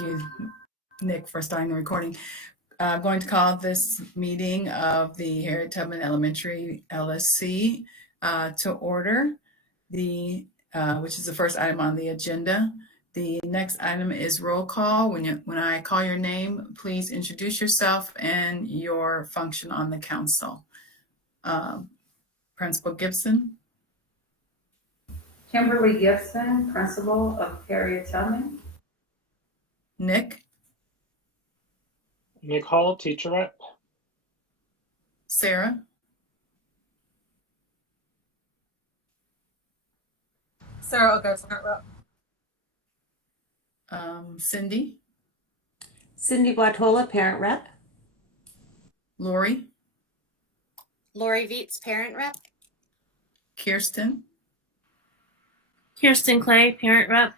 you, Nick, for starting the recording. I'm going to call this meeting of the Harriet Tubman Elementary LSC to order, which is the first item on the agenda. The next item is roll call. When I call your name, please introduce yourself and your function on the council. Principal Gibson. Kimberly Gibson, principal of Harriet Tubman. Nick. Nick Hall, teacher rep. Sarah. Sarah Ogarts, rep. Cindy. Cindy Guatola, parent rep. Lori. Lori Viets, parent rep. Kirsten. Kirsten Clay, parent rep.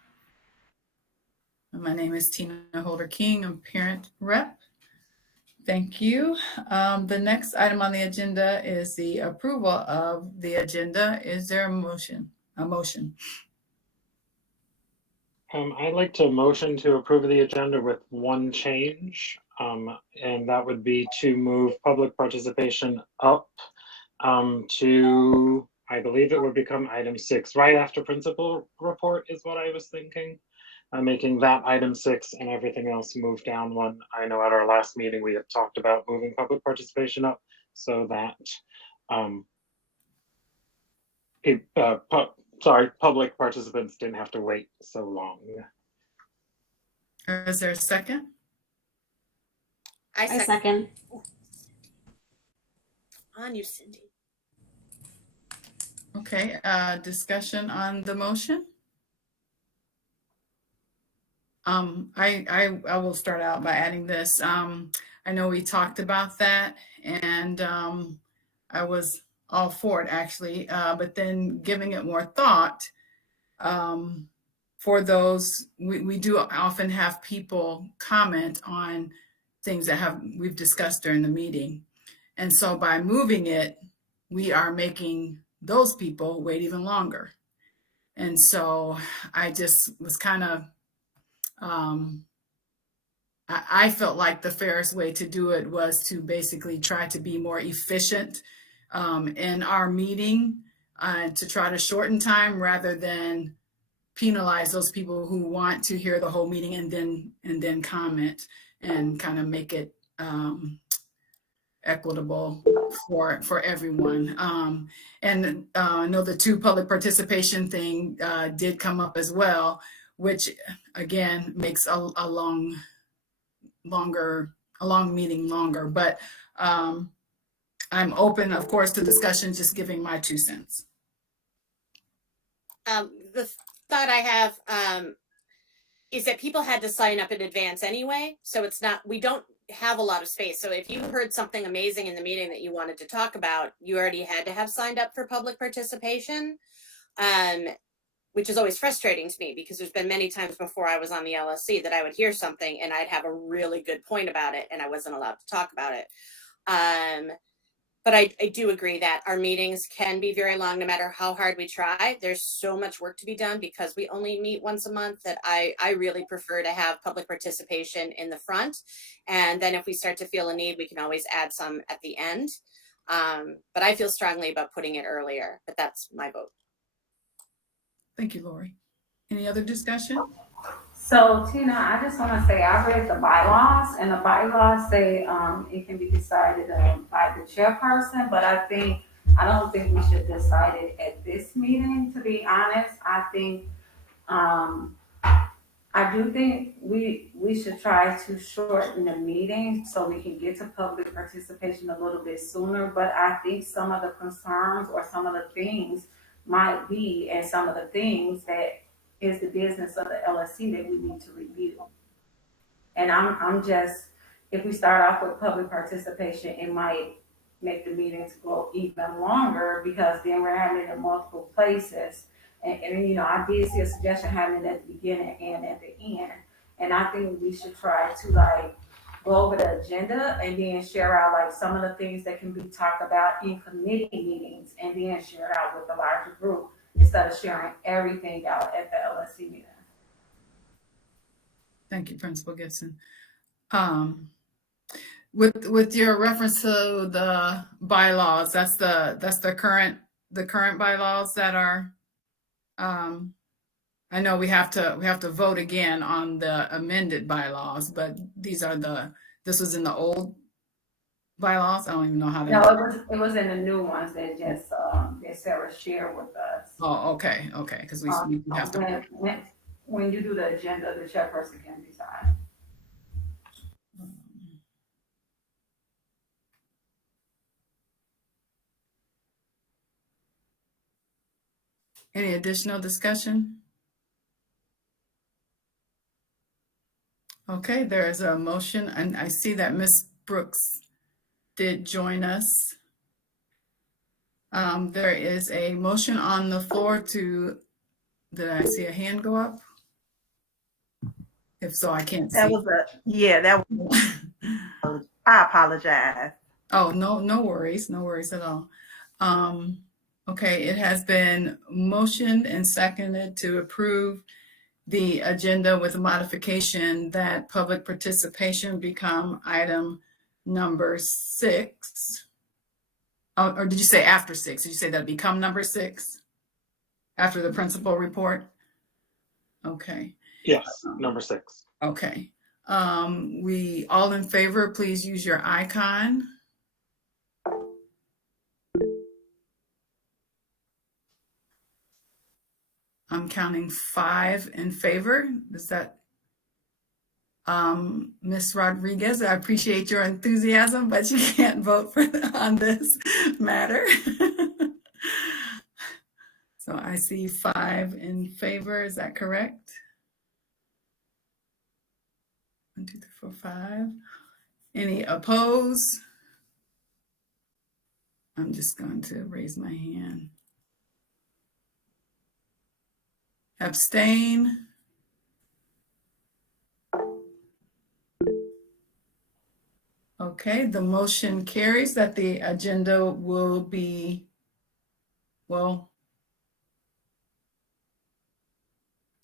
My name is Tina Holder King. I'm parent rep. Thank you. The next item on the agenda is the approval of the agenda. Is there a motion? I'd like to motion to approve the agenda with one change, and that would be to move public participation up to, I believe it would become item 6, right after principal report is what I was thinking. Making that item 6 and everything else move down one. I know at our last meeting we had talked about moving public participation up so that public participants didn't have to wait so long. Is there a second? I second. On you, Cindy. Okay, discussion on the motion. I will start out by adding this. I know we talked about that, and I was all for it actually, but then giving it more thought, for those, we do often have people comment on things that we've discussed during the meeting. And so by moving it, we are making those people wait even longer. And so I just was kind of, I felt like the fairest way to do it was to basically try to be more efficient in our meeting, to try to shorten time rather than penalize those people who want to hear the whole meeting and then comment, and kind of make it equitable for everyone. And I know the 2 public participation thing did come up as well, which again makes a long meeting longer. But I'm open, of course, to discussion, just giving my 2 cents. The thought I have is that people had to sign up in advance anyway. So we don't have a lot of space. So if you heard something amazing in the meeting that you wanted to talk about, you already had to have signed up for public participation, which is always frustrating to me because there's been many times before I was on the LSC that I would hear something and I'd have a really good point about it and I wasn't allowed to talk about it. But I do agree that our meetings can be very long no matter how hard we try. There's so much work to be done because we only meet once a month that I really prefer to have public participation in the front. And then if we start to feel a need, we can always add some at the end. But I feel strongly about putting it earlier, but that's my vote. Thank you, Lori. Any other discussion? So Tina, I just want to say I read the bylaws, and the bylaws say it can be decided by the chairperson, but I don't think we should decide it at this meeting, to be honest. I do think we should try to shorten the meeting so we can get to public participation a little bit sooner, but I think some of the concerns or some of the things might be, and some of the things that is the business of the LSC that we need to review. And I'm just, if we start off with public participation, it might make the meetings go even longer because then we're having it in multiple places. And you know, I did see a suggestion having it at the beginning and at the end. And I think we should try to go over the agenda and then share out some of the things that can be talked about in committee meetings, and then share it out with the larger group instead of sharing everything out at the LSC meeting. Thank you, Principal Gibson. With your reference to the bylaws, that's the current bylaws that are, I know we have to vote again on the amended bylaws, but this was in the old bylaws. I don't even know how to. No, it was in the new ones that just that Sarah shared with us. Oh, okay, because we have to. When you do the agenda, the chairperson can decide. Any additional discussion? Okay, there is a motion, and I see that Ms. Brooks did join us. There is a motion on the floor to, did I see a hand go up? If so, I can't see. That was I apologize. Oh, no worries at all. Okay, it has been motioned and seconded to approve the agenda with a modification that public participation become item number 6. Oh, or did you say after 6? Did you say that become number 6 after the principal report? Okay. Yes, number 6. Okay. We all in favor, please use your icon. I'm counting 5 in favor. Is that Ms. Rodriguez? I appreciate your enthusiasm, but you can't vote on this matter. So I see 5 in favor. Is that correct? 1, 2, 3, 4, 5. Any opposed? I'm just going to raise my hand. Abstain? Okay, the motion carries that the agenda will be, well,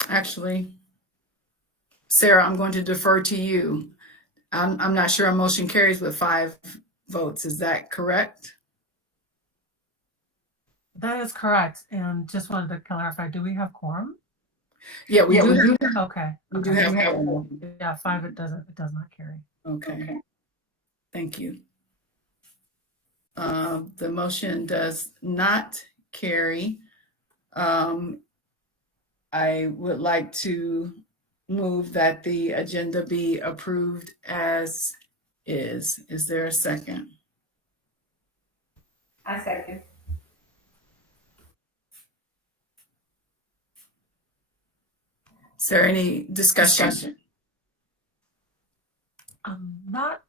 actually, Sarah, I'm going to defer to you. I'm not sure a motion carries with 5 votes. Is that correct? That is correct. And just wanted to clarify, do we have quorum? Yeah, we do. Okay. We do have quorum. Yeah, 5, it does not carry. Okay. Thank you. The motion does not carry. I would like to move that the agenda be approved as is. Is there a second? I second. Is there any discussion? Not.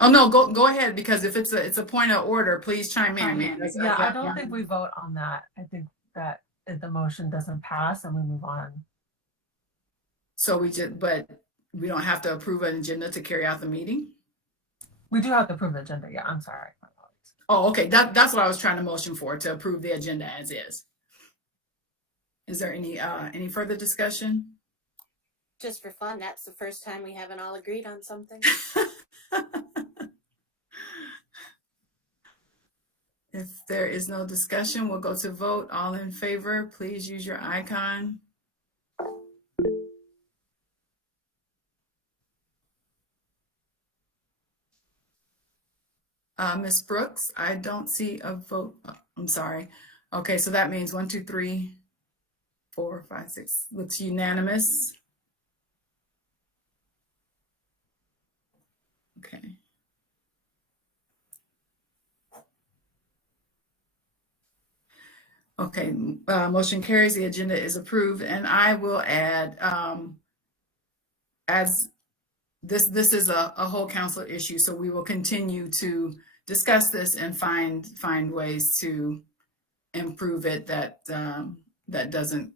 Oh no, go ahead, because if it's a point of order, please chime in. Yeah, I don't think we vote on that. I think that if the motion doesn't pass and we move on. So but we don't have to approve an agenda to carry out the meeting? We do have to approve the agenda. Yeah, I'm sorry. My apologies. Oh, okay. That's what I was trying to motion for, to approve the agenda as is. Is there any further discussion? Just for fun, that's the first time we haven't all agreed on something. If there is no discussion, we'll go to vote. All in favor, please use your icon. Ms. Brooks, I don't see a vote. Oh, I'm sorry. Okay, so that means 1, 2, 3, 4, 5, 6. Looks unanimous. Okay. Okay, motion carries. The agenda is approved, and I will add, as this is a whole council issue, so we will continue to discuss this and find ways to improve it that doesn't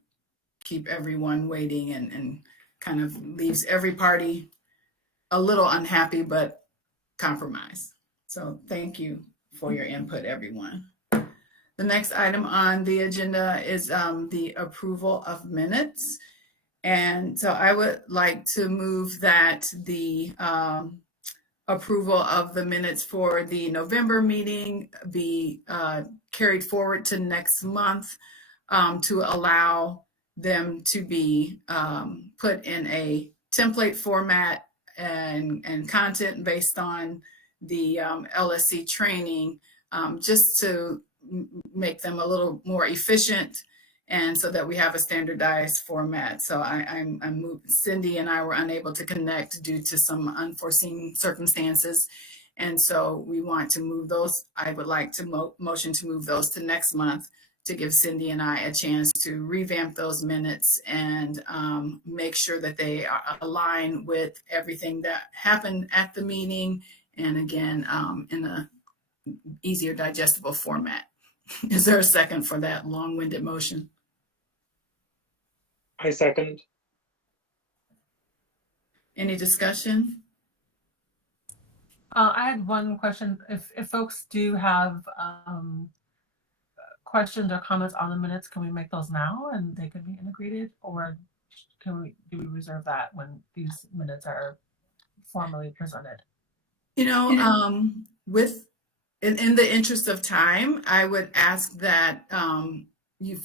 keep everyone waiting and kind of leaves every party a little unhappy, but compromise. So thank you for your input, everyone. The next item on the agenda is the approval of minutes. And so I would like to move that the approval of the minutes for the November meeting be carried forward to next month, to allow them to be put in a template format and content based on the LSC training, just to make them a little more efficient, and so that we have a standardized format. So I'm Cindy and I were unable to connect due to some unforeseen circumstances. And so we want to move those. I would like to motion to move those to next month, to give Cindy and I a chance to revamp those minutes and make sure that they align with everything that happened at the meeting. And again, in a easier digestible format. Is there a second for that long-winded motion? I second. Any discussion? I had one question. If folks do have questions or comments on the minutes, can we make those now and they can be integrated, or do we reserve that when these minutes are formally presented? You know, in the interest of time, I would ask that you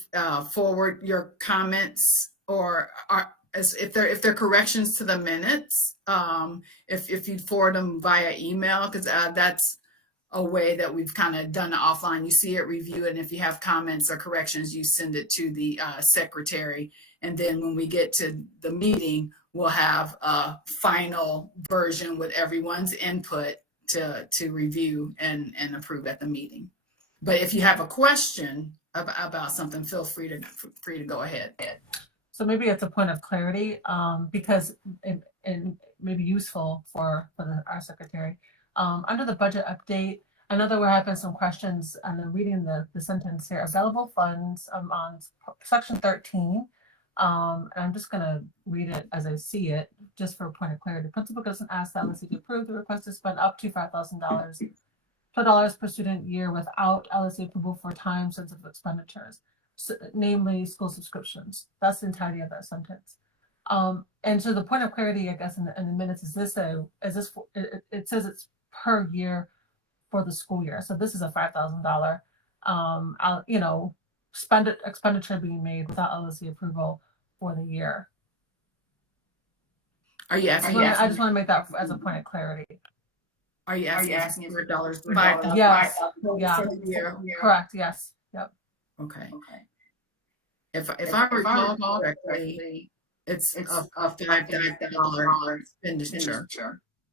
forward your comments, or if they're corrections to the minutes, if you forward them via email, because that's a way that we've kind of done it offline. You see it, review it, and if you have comments or corrections, you send it to the secretary. And then when we get to the meeting, we'll have a final version with everyone's input to review and approve at the meeting. But if you have a question about something, feel free to go ahead. So maybe it's a point of clarity, because it may be useful for our secretary. Under the budget update, I know there were having some questions, and I'm reading the sentence here. Available funds on section 13. And I'm just going to read it as I see it, just for a point of clarity. The principal doesn't ask the LSC to approve the request to spend up to $5,000 per student year without LSC approval for time-sensitive expenditures, so, namely school subscriptions. That's the entirety of that sentence. And so the point of clarity, I guess, in the minutes is this: it says it's per year for the school year. So this is a $5,000, expenditure being made without LSC approval for the year. Are you asking? I just want to make that as a point of clarity. Are you asking $5,000? Yes. Yeah. For the year. Correct. Yes. Yep. Okay. If I recall correctly, it's a $5,000 expenditure.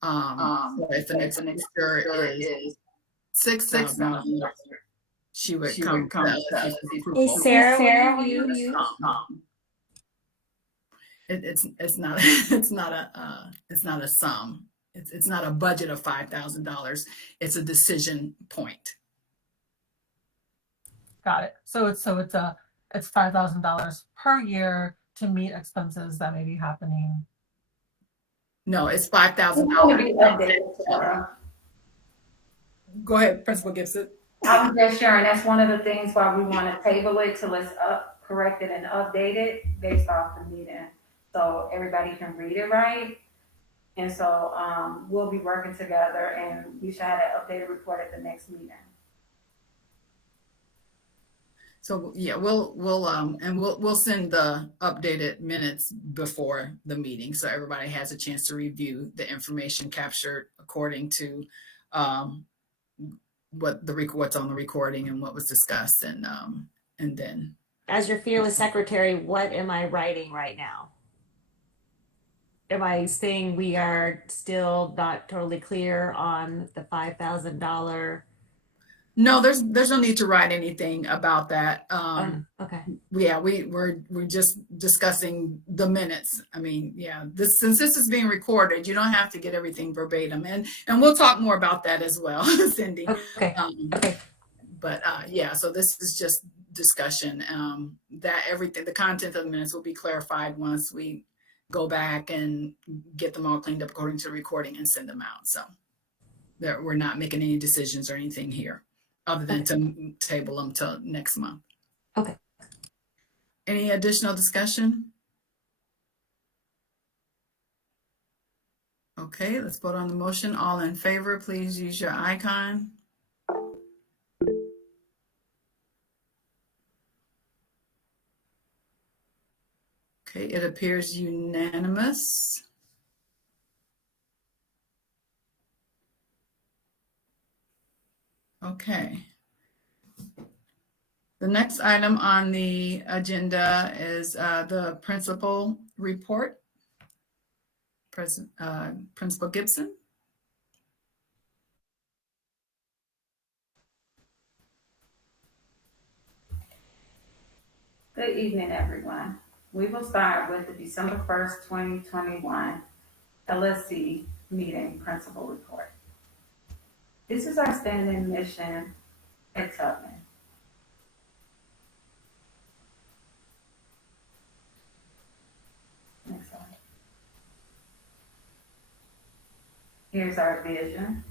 So if an expenditure is $6,000, she would come to us with approval. Hey, Sarah, will you? It's not a sum. It's not a budget of $5,000. It's a decision point. Got it. So it's $5,000 per year to meet expenses that may be happening. No, it's $5,000. Go ahead, Principal Gibson. I was just sharing, that's one of the things why we want to table it till it's correct it and update it based off the meeting, so everybody can read it right. And so we'll be working together, and we should have that updated report at the next meeting. So yeah, we'll send the updated minutes before the meeting, so everybody has a chance to review the information captured according to what's on the recording and what was discussed, and then. As your fearless secretary, what am I writing right now? Am I saying we are still not totally clear on the $5,000? No, there's no need to write anything about that. Okay. Yeah, we're just discussing the minutes. I mean, yeah, since this is being recorded, you don't have to get everything verbatim, and we'll talk more about that as well, Cindy. Okay. Okay. But yeah, so this is just discussion. That everything, the content of the minutes will be clarified once we go back and get them all cleaned up according to the recording and send them out. So we're not making any decisions or anything here, other than to table them till next month. Okay. Any additional discussion? Okay, let's vote on the motion. All in favor, please use your icon. Okay, it appears unanimous. Okay. The next item on the agenda is the principal report. Principal Gibson. Good evening, everyone. We will start with the December 1st, 2021 LSC meeting principal report. This is our standing mission at Tubman. Next slide. Here's our vision.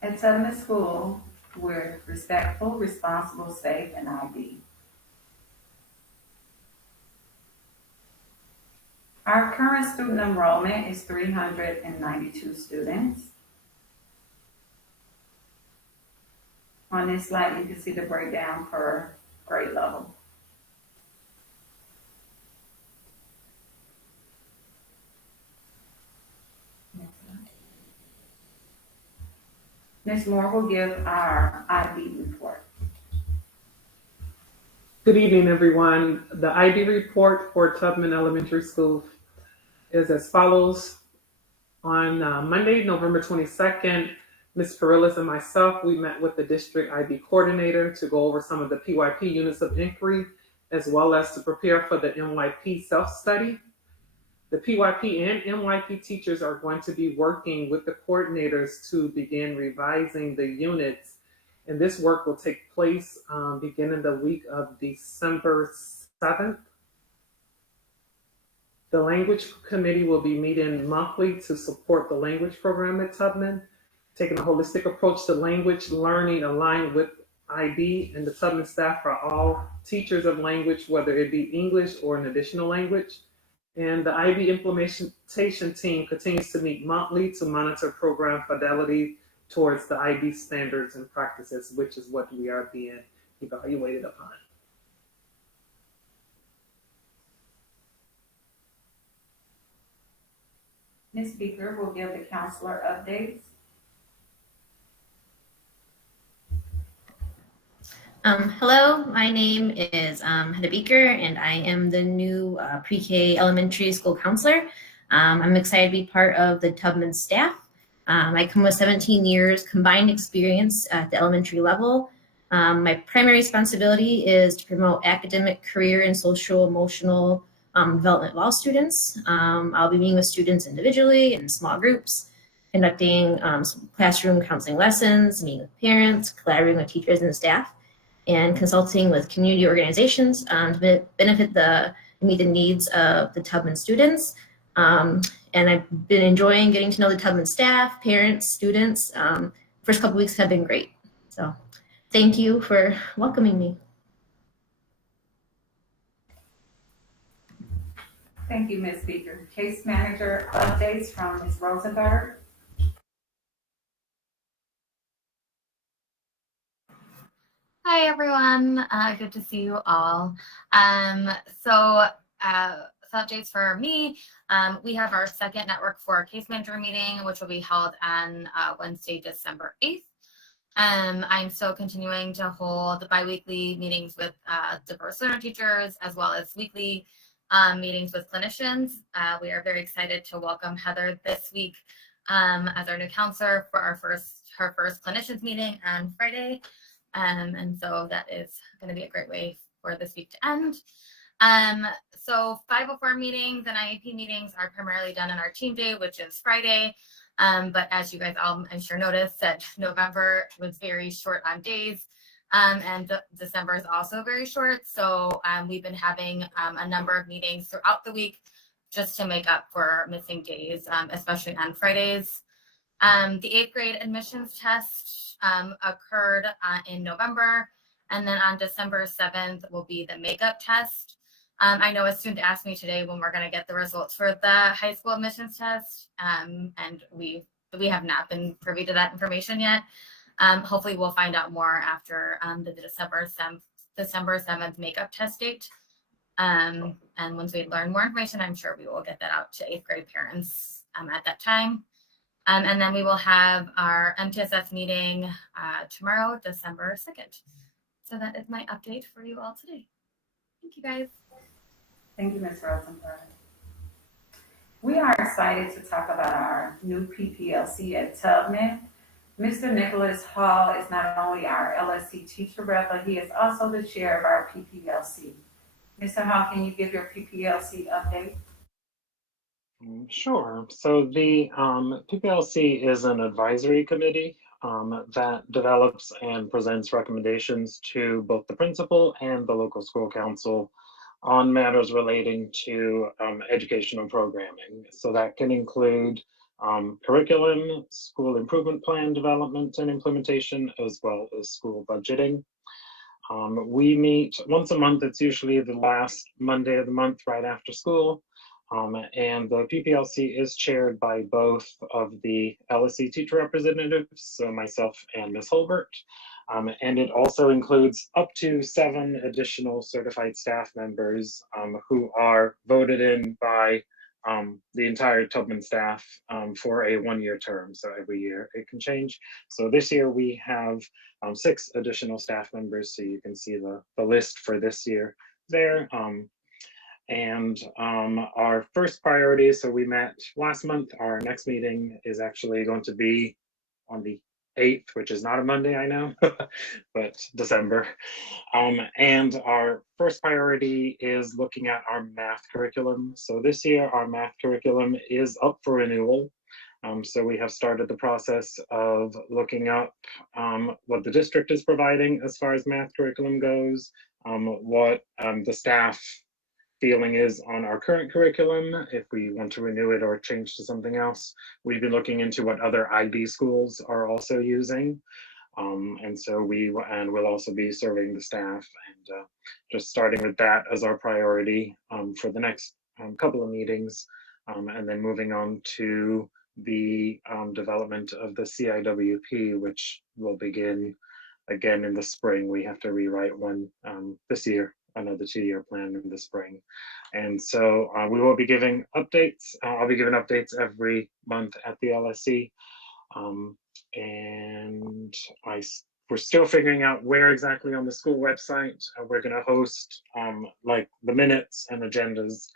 At Tubman School, we're respectful, responsible, safe, and IB. Our current student enrollment is 392 students. On this slide, you can see the breakdown per grade level. Ms. Moore will give our IB report. Good evening, everyone. The IB report for Tubman Elementary School is as follows. On Monday, November 22nd, Ms. Perillas and myself, we met with the district IB coordinator to go over some of the PYP units of inquiry, as well as to prepare for the NYP self-study. The PYP and NYP teachers are going to be working with the coordinators to begin revising the units. And this work will take place beginning the week of December 7th. The language committee will be meeting monthly to support the language program at Tubman, taking a holistic approach to language learning aligned with IB, and the Tubman staff are all teachers of language, whether it be English or an additional language. And the IB implementation team continues to meet monthly to monitor program fidelity towards the IB standards and practices, which is what we are being evaluated upon. Ms. Beaker will give the counselor updates. Hello, my name is Heather Beaker, and I am the new pre-K elementary school counselor. I'm excited to be part of the Tubman staff. I come with 17 years combined experience at the elementary level. My primary responsibility is to promote academic, career, and social emotional development of all students. I'll be meeting with students individually and in small groups, conducting classroom counseling lessons, meeting with parents, collaborating with teachers and staff, and consulting with community organizations to meet the needs of the Tubman students. And I've been enjoying getting to know the Tubman staff, parents, students. First couple weeks have been great. So thank you for welcoming me. Thank you, Ms. Beaker. Case manager updates from Ms. Rosenberg. Hi, everyone. Good to see you all. Updates for me. We have our second Network 4 case manager meeting, which will be held on Wednesday, December 8th. I'm still continuing to hold the biweekly meetings with diverse learner teachers, as well as weekly meetings with clinicians. We are very excited to welcome Heather this week as our new counselor for her first clinicians meeting on Friday. And so that is going to be a great way for this week to end. So 504 meetings and IEP meetings are primarily done on our team day, which is Friday. But as you guys all, I'm sure, noticed that November was very short on days. And December is also very short. So we've been having a number of meetings throughout the week just to make up for missing days, especially on Fridays. The 8th grade admissions test occurred in November, and then on December 7th will be the makeup test. I know a student asked me today when we're going to get the results for the high school admissions test, and we have not been privy to that information yet. Hopefully we'll find out more after the December 7th makeup test date. And once we learn more information, I'm sure we will get that out to 8th grade parents at that time. And then we will have our MTSS meeting tomorrow, December 2nd. So that is my update for you all today. Thank you, guys. Thank you, Ms. Rosenberg. We are excited to talk about our new PPLC at Tubman. Mr. Nicholas Hall is not only our LSC teacher rep, but he is also the chair of our PPLC. Mr. Hall, can you give your PPLC update? Sure. So the PPLC is an advisory committee that develops and presents recommendations to both the principal and the local school council on matters relating to educational programming. So that can include curriculum, school improvement plan development and implementation, as well as school budgeting. We meet once a month. It's usually the last Monday of the month right after school. And the PPLC is chaired by both of the LSC teacher representatives, so myself and Ms. Holbert. And it also includes up to 7 additional certified staff members who are voted in by the entire Tubman staff for a 1-year term. So every year it can change. So this year we have 6 additional staff members. So you can see the list for this year there. And our first priority, so we met last month. Our next meeting is actually going to be on the 8th, which is not a Monday, I know, but December. And our first priority is looking at our math curriculum. So this year, our math curriculum is up for renewal. So we have started the process of looking up what the district is providing as far as math curriculum goes, what the staff feeling is on our current curriculum, if we want to renew it or change to something else. We've been looking into what other IB schools are also using. And so we'll also be surveying the staff and just starting with that as our priority for the next couple of meetings. And then moving on to the development of the CIWP, which will begin again in the spring. We have to rewrite one this year, another 2-year plan in the spring. And so we will be giving updates. I'll be giving updates every month at the LSC. And we're still figuring out where exactly on the school website we're going to host like the minutes and agendas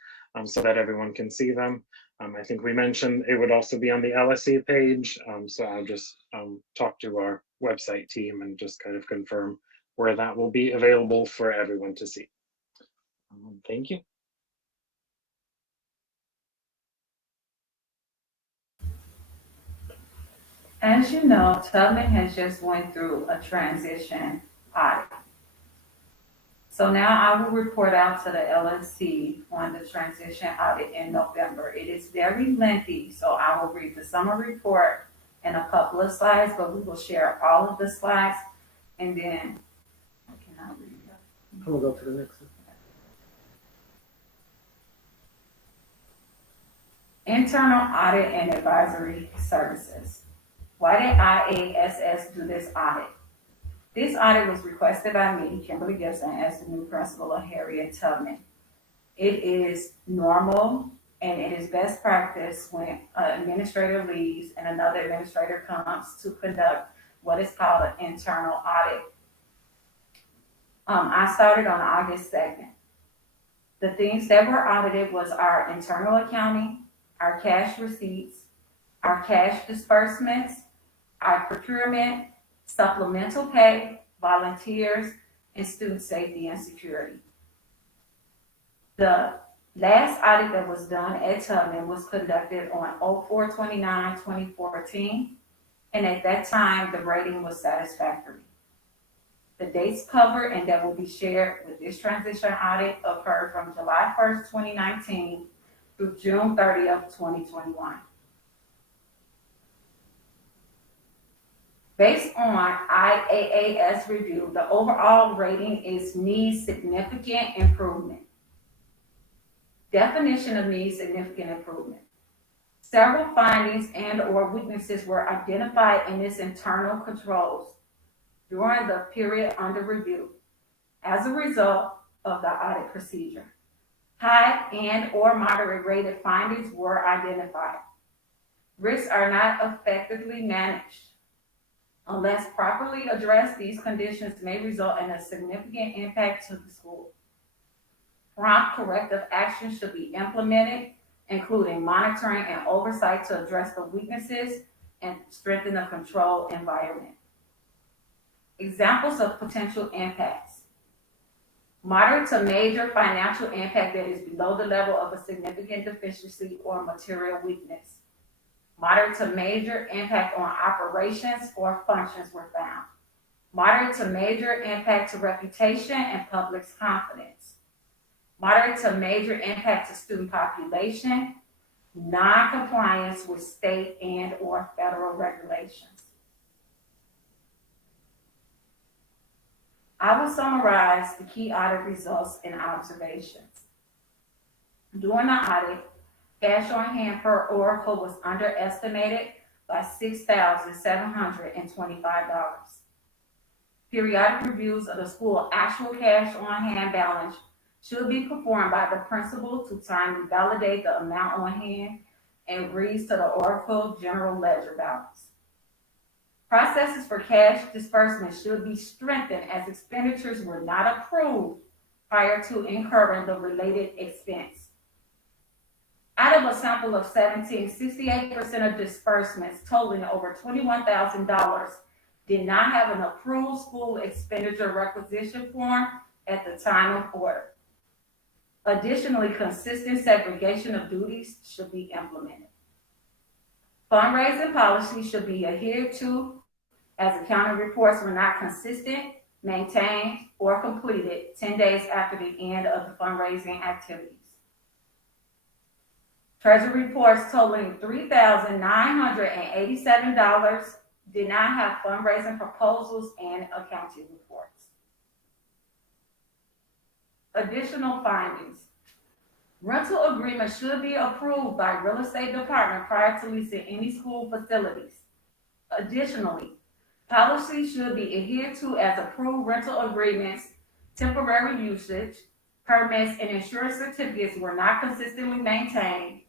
so that everyone can see them. I think we mentioned it would also be on the LSC page. So I'll just talk to our website team and just kind of confirm where that will be available for everyone to see. Thank you. As you know, Tubman has just went through a transition audit. So now I will report out to the LSC on the transition audit in November. It is very lengthy, so I will read the summary report and a couple of slides, but we will share all of the slides, and then I cannot read that. I'm gonna go to the next one. Internal audit and advisory services. Why did IASS do this audit? This audit was requested by me, Kimberly Gibson, as the new principal of Harriet Tubman. It is normal and it is best practice when an administrator leaves and another administrator comes to conduct what is called an internal audit. I started on August 2nd. The things that were audited was our internal accounting, our cash receipts, our cash disbursements, our procurement, supplemental pay, volunteers, and student safety and security. The last audit that was done at Tubman was conducted on 04/29/2014, and at that time, the rating was satisfactory. The dates covered and that will be shared with this transition audit occurred from July 1st, 2019 through June 30th, 2021. Based on IAAS review, the overall rating is needs significant improvement. Definition of needs significant improvement. Several findings and or weaknesses were identified in its internal controls during the period under review as a result of the audit procedure. High and or moderate rated findings were identified. Risks are not effectively managed. Unless properly addressed, these conditions may result in a significant impact to the school. Prompt corrective action should be implemented, including monitoring and oversight to address the weaknesses and strengthen the control environment. Examples of potential impacts. Moderate to major financial impact that is below the level of a significant deficiency or material weakness. Moderate to major impact on operations or functions were found. Moderate to major impact to reputation and public's confidence. Moderate to major impact to student population. Non-compliance with state and or federal regulations. I will summarize the key audit results and observations. During the audit, cash on hand per Oracle was underestimated by $6,725. Periodic reviews of the school actual cash on hand balance should be performed by the principal to timely validate the amount on hand and agrees to the Oracle general ledger balance. Processes for cash disbursement should be strengthened as expenditures were not approved prior to incurring the related expense. Out of a sample of 17, 68% of disbursements totaling over $21,000 did not have an approved school expenditure requisition form at the time of order. Additionally, consistent segregation of duties should be implemented. Fundraising policies should be adhered to as accounting reports were not consistent, maintained, or completed 10 days after the end of the fundraising activities. Treasury reports totaling $3,987 did not have fundraising proposals and accounting reports. Additional findings. Rental agreements should be approved by real estate department prior to leasing any school facilities. Additionally, policies should be adhered to as approved rental agreements, temporary usage, permits, and insurance certificates were not consistently maintained.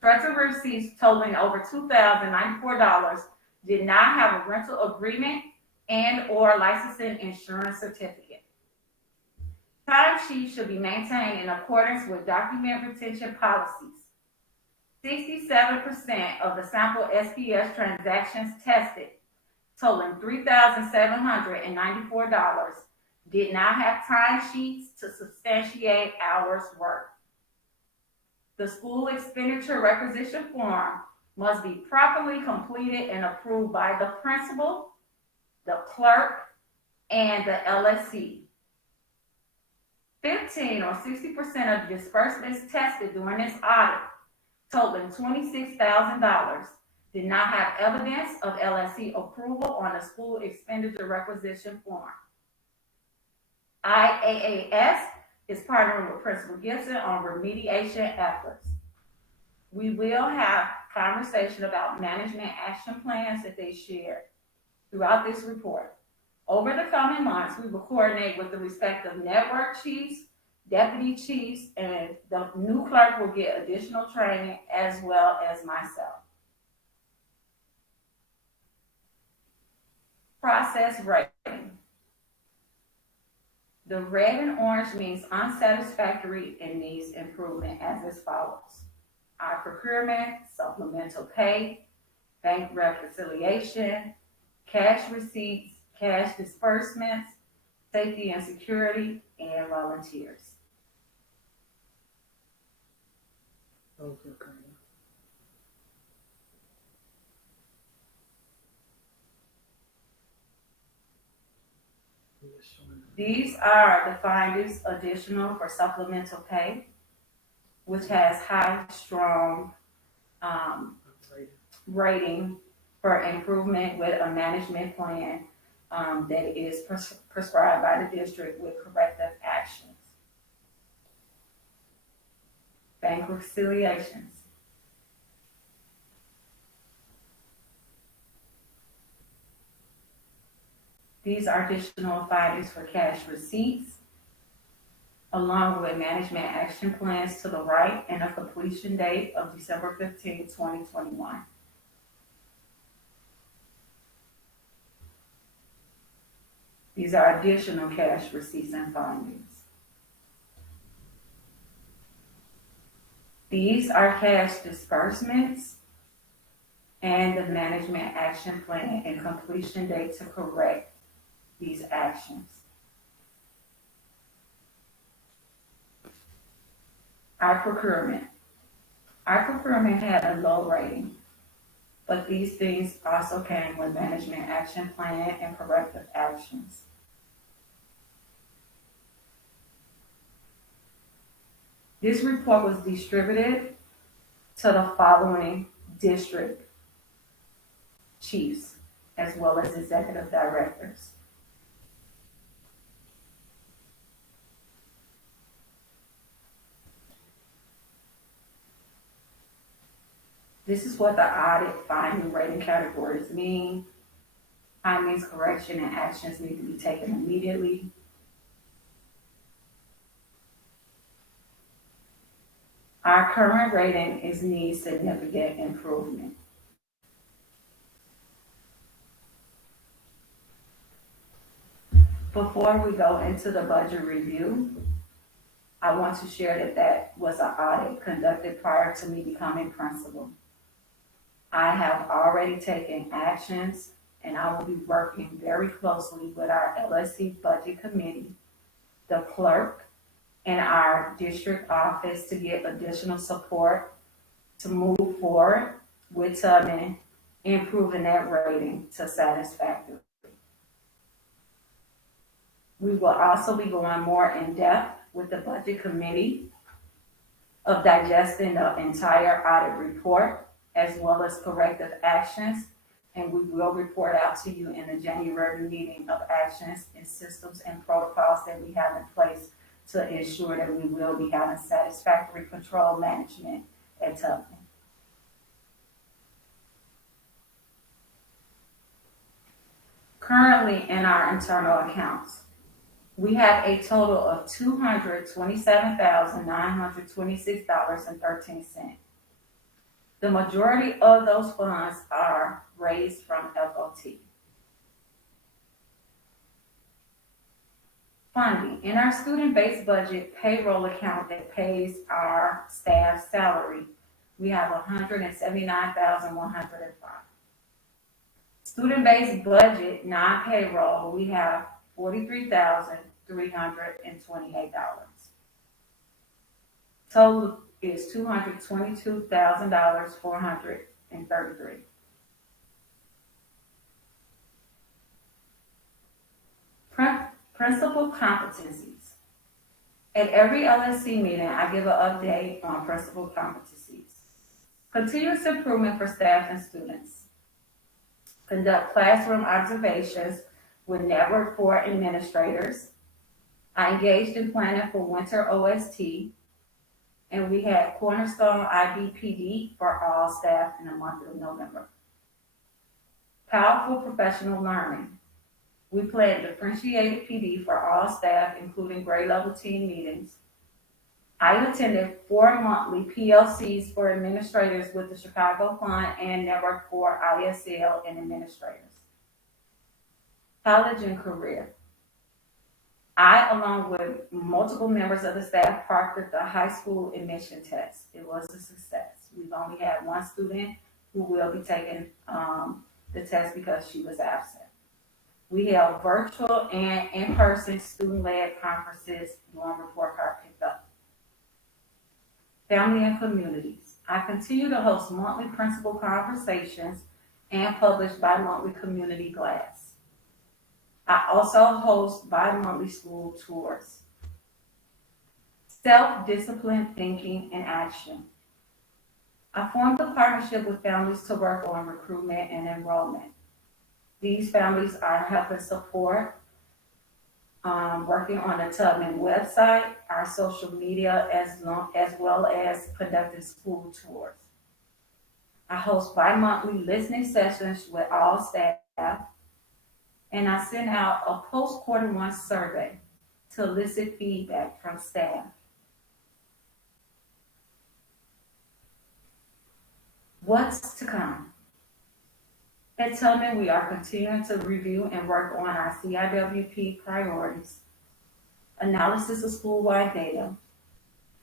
Treasury receipts totaling over $2,094 did not have a rental agreement and or licensing insurance certificate. Timesheets should be maintained in accordance with document retention policies. 67% of the sample SPS transactions tested, totaling $3,794, did not have timesheets to substantiate hours worked. The school expenditure requisition form must be properly completed and approved by the principal, the clerk, and the LSC. 15 or 60% of disbursements tested during this audit, totaling $26,000, did not have evidence of LSC approval on the school expenditure requisition form. IAAS is partnering with Principal Gibson on remediation efforts. We will have conversation about management action plans that they share throughout this report. Over the coming months, we will coordinate with the respective network chiefs, deputy chiefs, and the new clerk will get additional training as well as myself. Process rating. The red and orange means unsatisfactory and needs improvement as follows. Our procurement, supplemental pay, bank reconciliation, cash receipts, cash disbursements, safety and security, and volunteers. Okay. These are the findings additional for supplemental pay, which has high, strong rating for improvement with a management plan that is prescribed by the district with corrective actions. Bank reconciliations. These are additional findings for cash receipts, along with management action plans to the right and a completion date of December 15, 2021. These are additional cash receipts and findings. These are cash disbursements and the management action plan and completion date to correct these actions. Our procurement. Our procurement had a low rating, but these things also came with management action plan and corrective actions. This report was distributed to the following district chiefs, as well as executive directors. This is what the audit finding rating categories mean. Findings, correction, and actions need to be taken immediately. Our current rating needs significant improvement. Before we go into the budget review, I want to share that was an audit conducted prior to me becoming principal. I have already taken actions, and I will be working very closely with our LSC budget committee, the clerk, and our district office to get additional support to move forward with Tubman, improving that rating to satisfactory. We will also be going more in depth with the budget committee of digesting the entire audit report as well as corrective actions, and we will report out to you in the January meeting of actions and systems and protocols that we have in place to ensure that we will be having satisfactory control management at Tubman. Currently in our internal accounts, we have a total of $227,926.13. The majority of those funds are raised from FOT. Funding. In our student-based budget payroll account that pays our staff salary, we have $179,105. Student-based budget, non-payroll, we have $43,328. Total is $222,433. Principal competencies. At every LSC meeting, I give an update on principal competencies. Continuous improvement for staff and students. Conduct classroom observations with Network 4 administrators. I engaged in planning for winter OST, and we had Cornerstone IBPD for all staff in the month of November. Powerful professional learning. We planned differentiated PD for all staff, including grade level team meetings. I attended 4 monthly PLCs for administrators with the Chicago Fund and Network 4 ISL and administrators. College and career. I, along with multiple members of the staff, proctored the high school admission test. It was a success. We've only had one student who will be taking the test because she was absent. We held virtual and in-person student-led conferences during report card pickup. Family and communities. I continue to host monthly principal conversations and publish bi-monthly community glass. I also host bi-monthly school tours. Self-discipline, thinking, and action. I formed a partnership with families to work on recruitment and enrollment. These families are helping support, working on the Tubman website, our social media, as well as conducting school tours. I host bi-monthly listening sessions with all staff, and I send out a post-quarter one survey to elicit feedback from staff. What's to come? At Tubman, we are continuing to review and work on our CIWP priorities, analysis of school-wide data.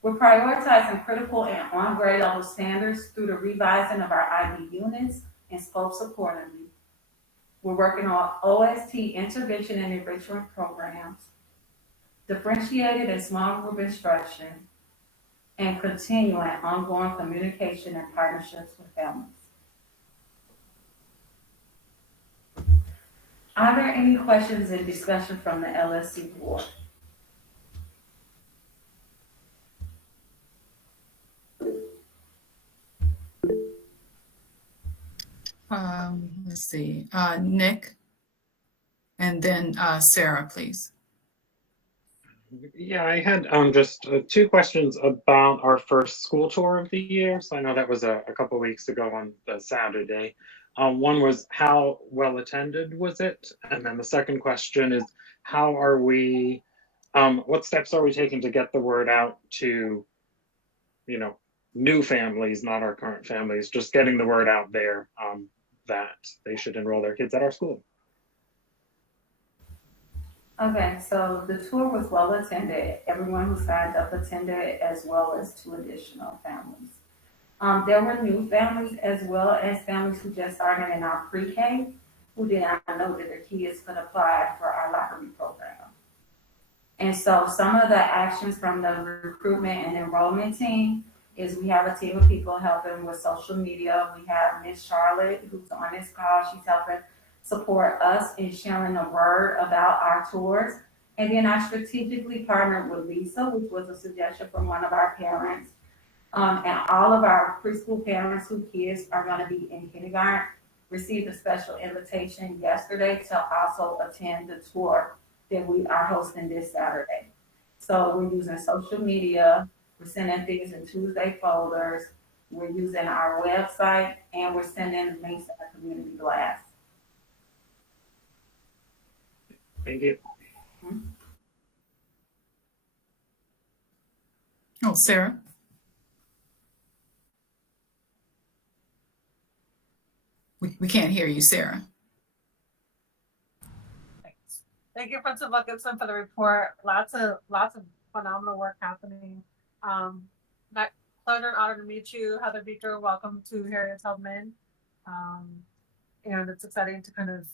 We're prioritizing critical and on-grade level standards through the revising of our IB units and scopes accordingly. We're working on OST intervention and enrichment programs, differentiated and small group instruction, and continuing ongoing communication and partnerships with families. Are there any questions and discussion from the LSC board? Let's see, Nick, and then Sarah, please. Yeah, I had just two questions about our first school tour of the year. So I know that was a couple weeks ago on the Saturday. One was how well attended was it? And then the second question is how are we, what steps are we taking to get the word out to, you know, new families, not our current families, just getting the word out there that they should enroll their kids at our school? Okay, so the tour was well attended. Everyone who signed up attended, as well as 2 additional families. There were new families as well as families who just started in our pre-K who did not know that their kids could apply for our lottery program. And so some of the actions from the recruitment and enrollment team is we have a team of people helping with social media. We have Miss Charlotte who's on this call. She's helping support us in sharing the word about our tours. And then I strategically partnered with Lisa, which was a suggestion from one of our parents. And all of our preschool parents whose kids are going to be in kindergarten received a special invitation yesterday to also attend the tour that we are hosting this Saturday. So we're using social media, we're sending things in Tuesday folders, we're using our website, and we're sending links to our community blast. Thank you. Oh, Sarah. We can't hear you, Sarah. Thanks. Thank you, Principal Gibson, for the report. Lots of phenomenal work happening. Pleasure and honor to meet you, Heather Beaker. Welcome to Harriet Tubman. And it's exciting to kind of,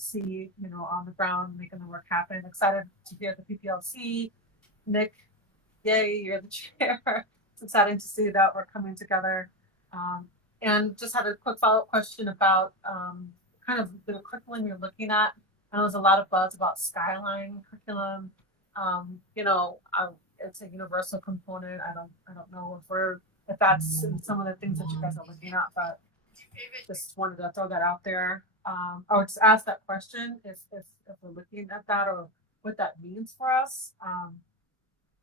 see, on the ground, making the work happen. Excited to be at the PPLC. Nick, yay, you're the chair. It's exciting to see that we're coming together. And just had a quick follow-up question about kind of the curriculum you're looking at. I know there's a lot of buzz about Skyline curriculum. It's a universal component. I don't know if that's some of the things that you guys are looking at, but just wanted to throw that out there. I would just ask that question if we're looking at that or what that means for us.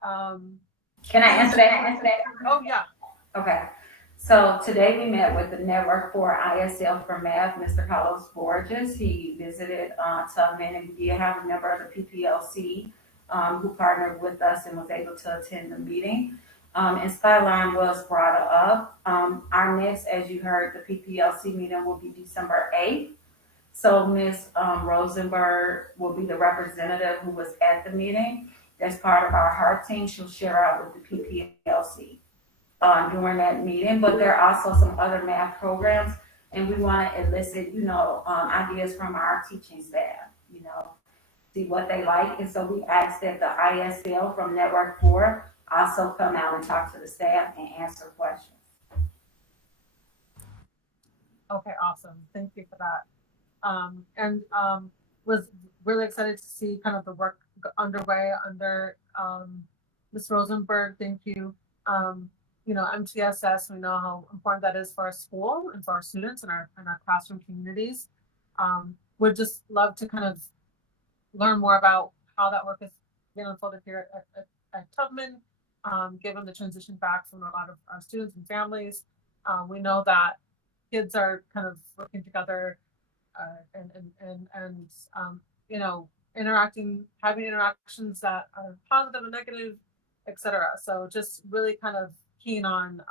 Can I answer that? Oh yeah. Okay. So today we met with the Network for ISL for Math, Mr. Carlos Borges. He visited Tubman, and we did have a member of the PPLC who partnered with us and was able to attend the meeting. And Skyline was brought up. Our next, as you heard, the PPLC meeting will be December 8th. So Ms. Rosenberg will be the representative who was at the meeting. As part of our heart team, she'll share out with the PPLC during that meeting. But there are also some other math programs, and we want to elicit, ideas from our teaching staff, see what they like. And so we asked that the ISL from Network 4 also come out and talk to the staff and answer questions. Okay, awesome. Thank you for that. And was really excited to see kind of the work underway under Ms. Rosenberg. Thank you. MTSS, we know how important that is for our school and for our students and our classroom communities. Would just love to kind of learn more about how that work is being unfolded here at Tubman, given the transition back from a lot of our students and families. We know that kids are kind of working together and having interactions that are positive and negative, etc. So just really kind of keen on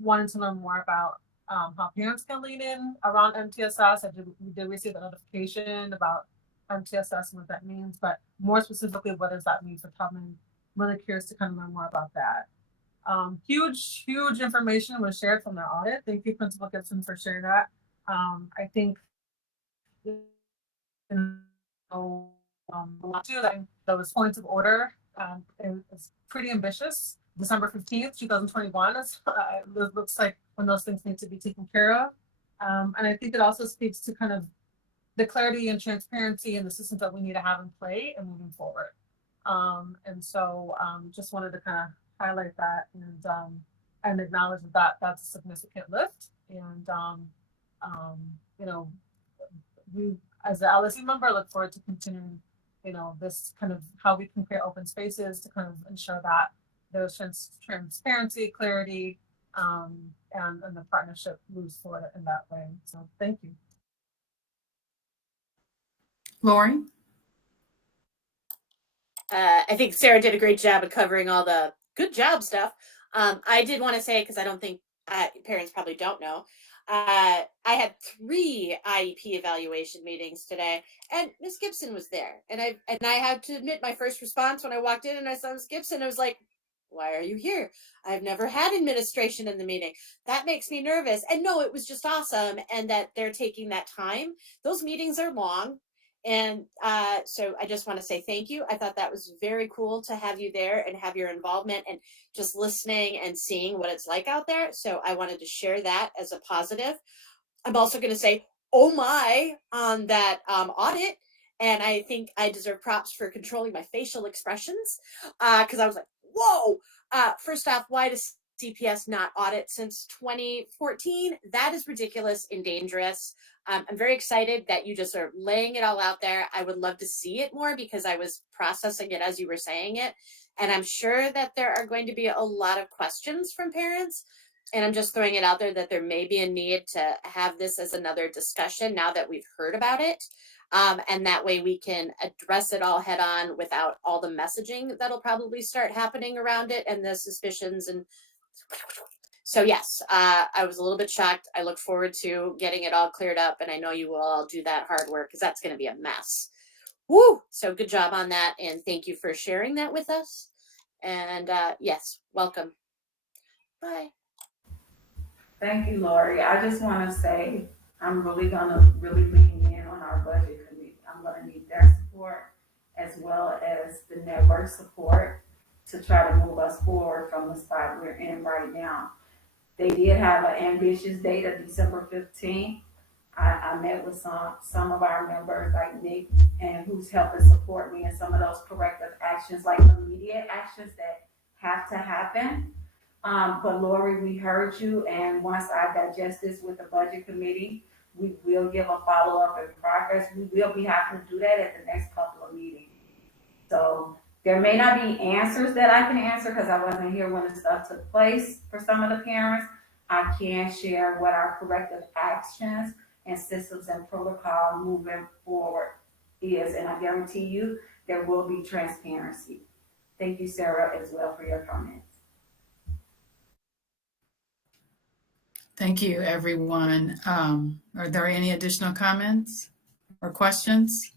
wanting to learn more about how parents can lean in around MTSS. We did receive a notification about MTSS and what that means, but more specifically, what does that mean for Tubman? Really curious to kind of learn more about that. Huge information was shared from the audit. Thank you, Principal Gibson, for sharing that. I think those points of order is pretty ambitious. December 15th, 2021 is looks like when those things need to be taken care of. And I think it also speaks to kind of the clarity and transparency and the systems that we need to have in play and moving forward. And so just wanted to kind of highlight that and acknowledge that that's a significant lift. And we, as an LSC member, look forward to continuing, this kind of how we can create open spaces to kind of ensure that there's transparency, clarity, and the partnership moves forward in that way. So thank you. Lori? I think Sarah did a great job of covering all the good job stuff. I did want to say, because I don't think parents probably don't know, I had 3 IEP evaluation meetings today, and Miss Gibson was there. And I had to admit, my first response when I walked in and I saw Miss Gibson, I was like, why are you here? I've never had administration in the meeting. That makes me nervous. And no, it was just awesome. And that they're taking that time. Those meetings are long. And so I just want to say thank you. I thought that was very cool to have you there and have your involvement and just listening and seeing what it's like out there. So I wanted to share that as a positive. I'm also going to say, oh my, on that audit. And I think I deserve props for controlling my facial expressions because I was like, whoa. First off, why does CPS not audit since 2014? That is ridiculous and dangerous. I'm very excited that you just are laying it all out there. I would love to see it more because I was processing it as you were saying it. And I'm sure that there are going to be a lot of questions from parents. And I'm just throwing it out there that there may be a need to have this as another discussion now that we've heard about it. And that way we can address it all head on without all the messaging that'll probably start happening around it and the suspicions. And so yes, I was a little bit shocked. I look forward to getting it all cleared up. And I know you will all do that hard work because that's going to be a mess. Woo! So good job on that. And thank you for sharing that with us. And yes, welcome. Bye. Thank you, Lori. I just want to say I'm really gonna lean in on our budget committee. I'm gonna need their support as well as the network support to try to move us forward from the spot we're in right now. They did have an ambitious date of December 15th. I met with some of our members like Nick and who's helping support me in some of those corrective actions, like immediate actions that have to happen. But Lori, we heard you, and once I digest this with the budget committee, we will give a follow-up in progress. We will be having to do that at the next couple of meetings. So there may not be answers that I can answer because I wasn't here when the stuff took place for some of the parents. I can share what our corrective actions and systems and protocol moving forward is, and I guarantee you there will be transparency. Thank you, Sarah, as well for your comments. Thank you, everyone. Are there any additional comments or questions?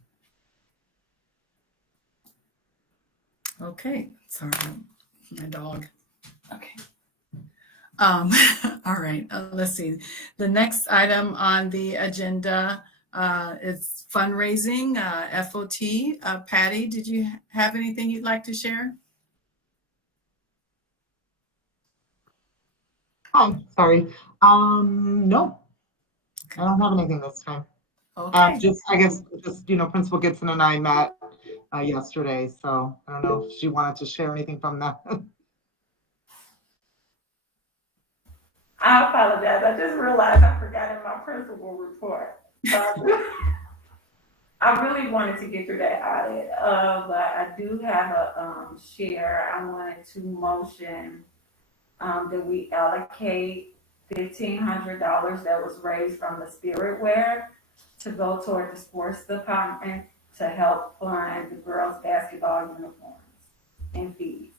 Okay, sorry, my dog. Okay. All right, let's see. The next item on the agenda is fundraising, FOT. Patty, did you have anything you'd like to share? Hi, sorry. No, I don't have anything this time. Okay. I guess Principal Gibson and I met yesterday, so I don't know if she wanted to share anything from that. I apologize. I just realized I forgot in my principal report. I really wanted to get through that audit, but I do have a share. I wanted to motion that we allocate $1,500 that was raised from the spiritware to go toward the sports department to help fund the girls' basketball uniforms and fees.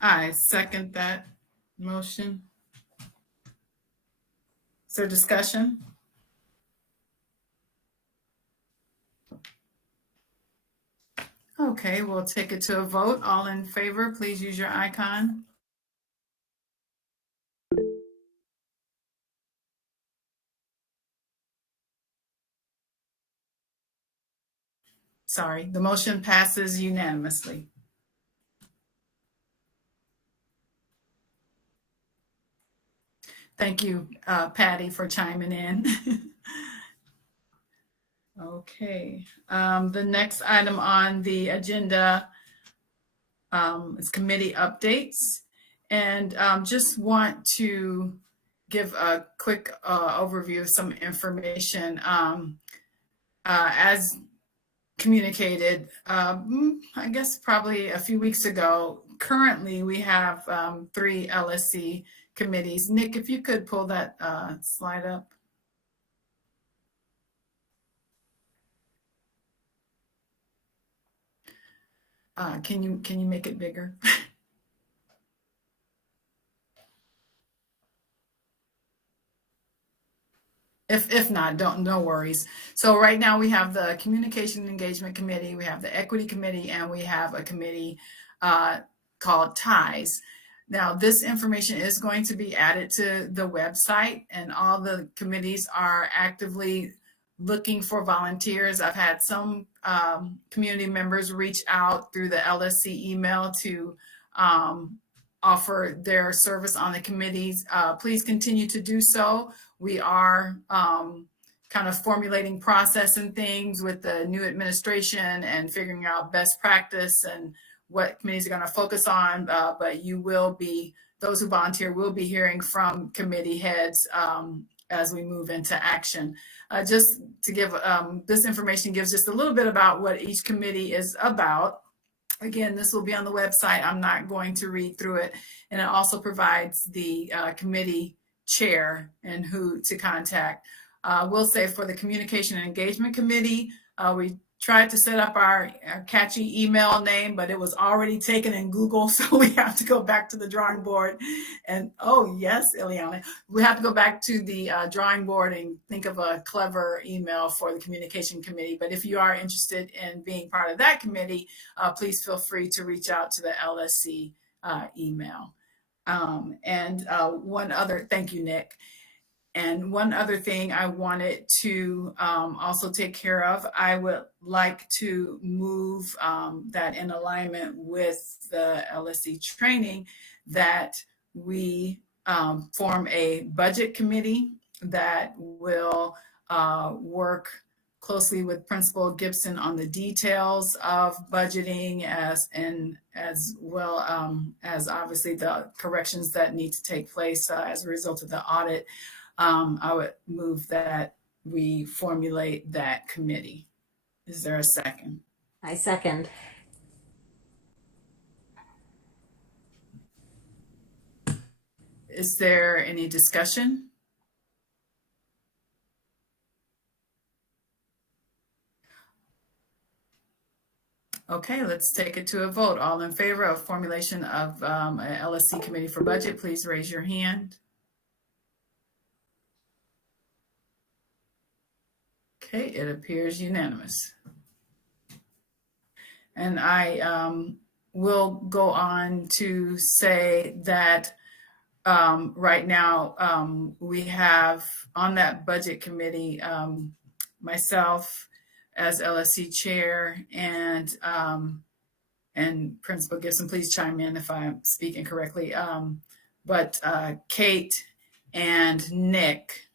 I second that motion. Is there discussion? Okay, we'll take it to a vote. All in favor, please use your icon. Sorry, the motion passes unanimously. Thank you, Patty, for chiming in. Okay, the next item on the agenda is committee updates. And just want to give a quick overview of some information. As communicated, I guess probably a few weeks ago, currently we have 3 LSC committees. Nick, if you could pull that slide up. Can you make it bigger? If not, no worries. So right now we have the Communication and Engagement Committee, we have the Equity Committee, and we have a committee called TIES. Now, this information is going to be added to the website, and all the committees are actively looking for volunteers. I've had some community members reach out through the LSC email to offer their service on the committees. Please continue to do so. We are kind of formulating process and things with the new administration and figuring out best practice and what committees are going to focus on. But you will be, those who volunteer will be hearing from committee heads as we move into action. Just to give, this information gives just a little bit about what each committee is about. Again, this will be on the website. I'm not going to read through it. And it also provides the committee chair and who to contact. We'll say for the Communication and Engagement Committee, we tried to set up our catchy email name, but it was already taken in Google. So we have to go back to the drawing board. And oh, yes, Ileana, we have to go back to the drawing board and think of a clever email for the Communication Committee. But if you are interested in being part of that committee, please feel free to reach out to the LSC email. And one other, thank you, Nick. And one other thing I wanted to also take care of, I would like to move that in alignment with the LSC training, that we form a budget committee that will work closely with Principal Gibson on the details of budgeting as well as obviously the corrections that need to take place as a result of the audit. I would move that we formulate that committee. Is there a second? I second. Is there any discussion? Okay, let's take it to a vote. All in favor of formulation of an LSC committee for budget, please raise your hand. Okay, it appears unanimous. And I will go on to say that right now we have on that budget committee myself as LSC chair and Principal Gibson, please chime in if I'm speaking correctly. But Kate and Nick,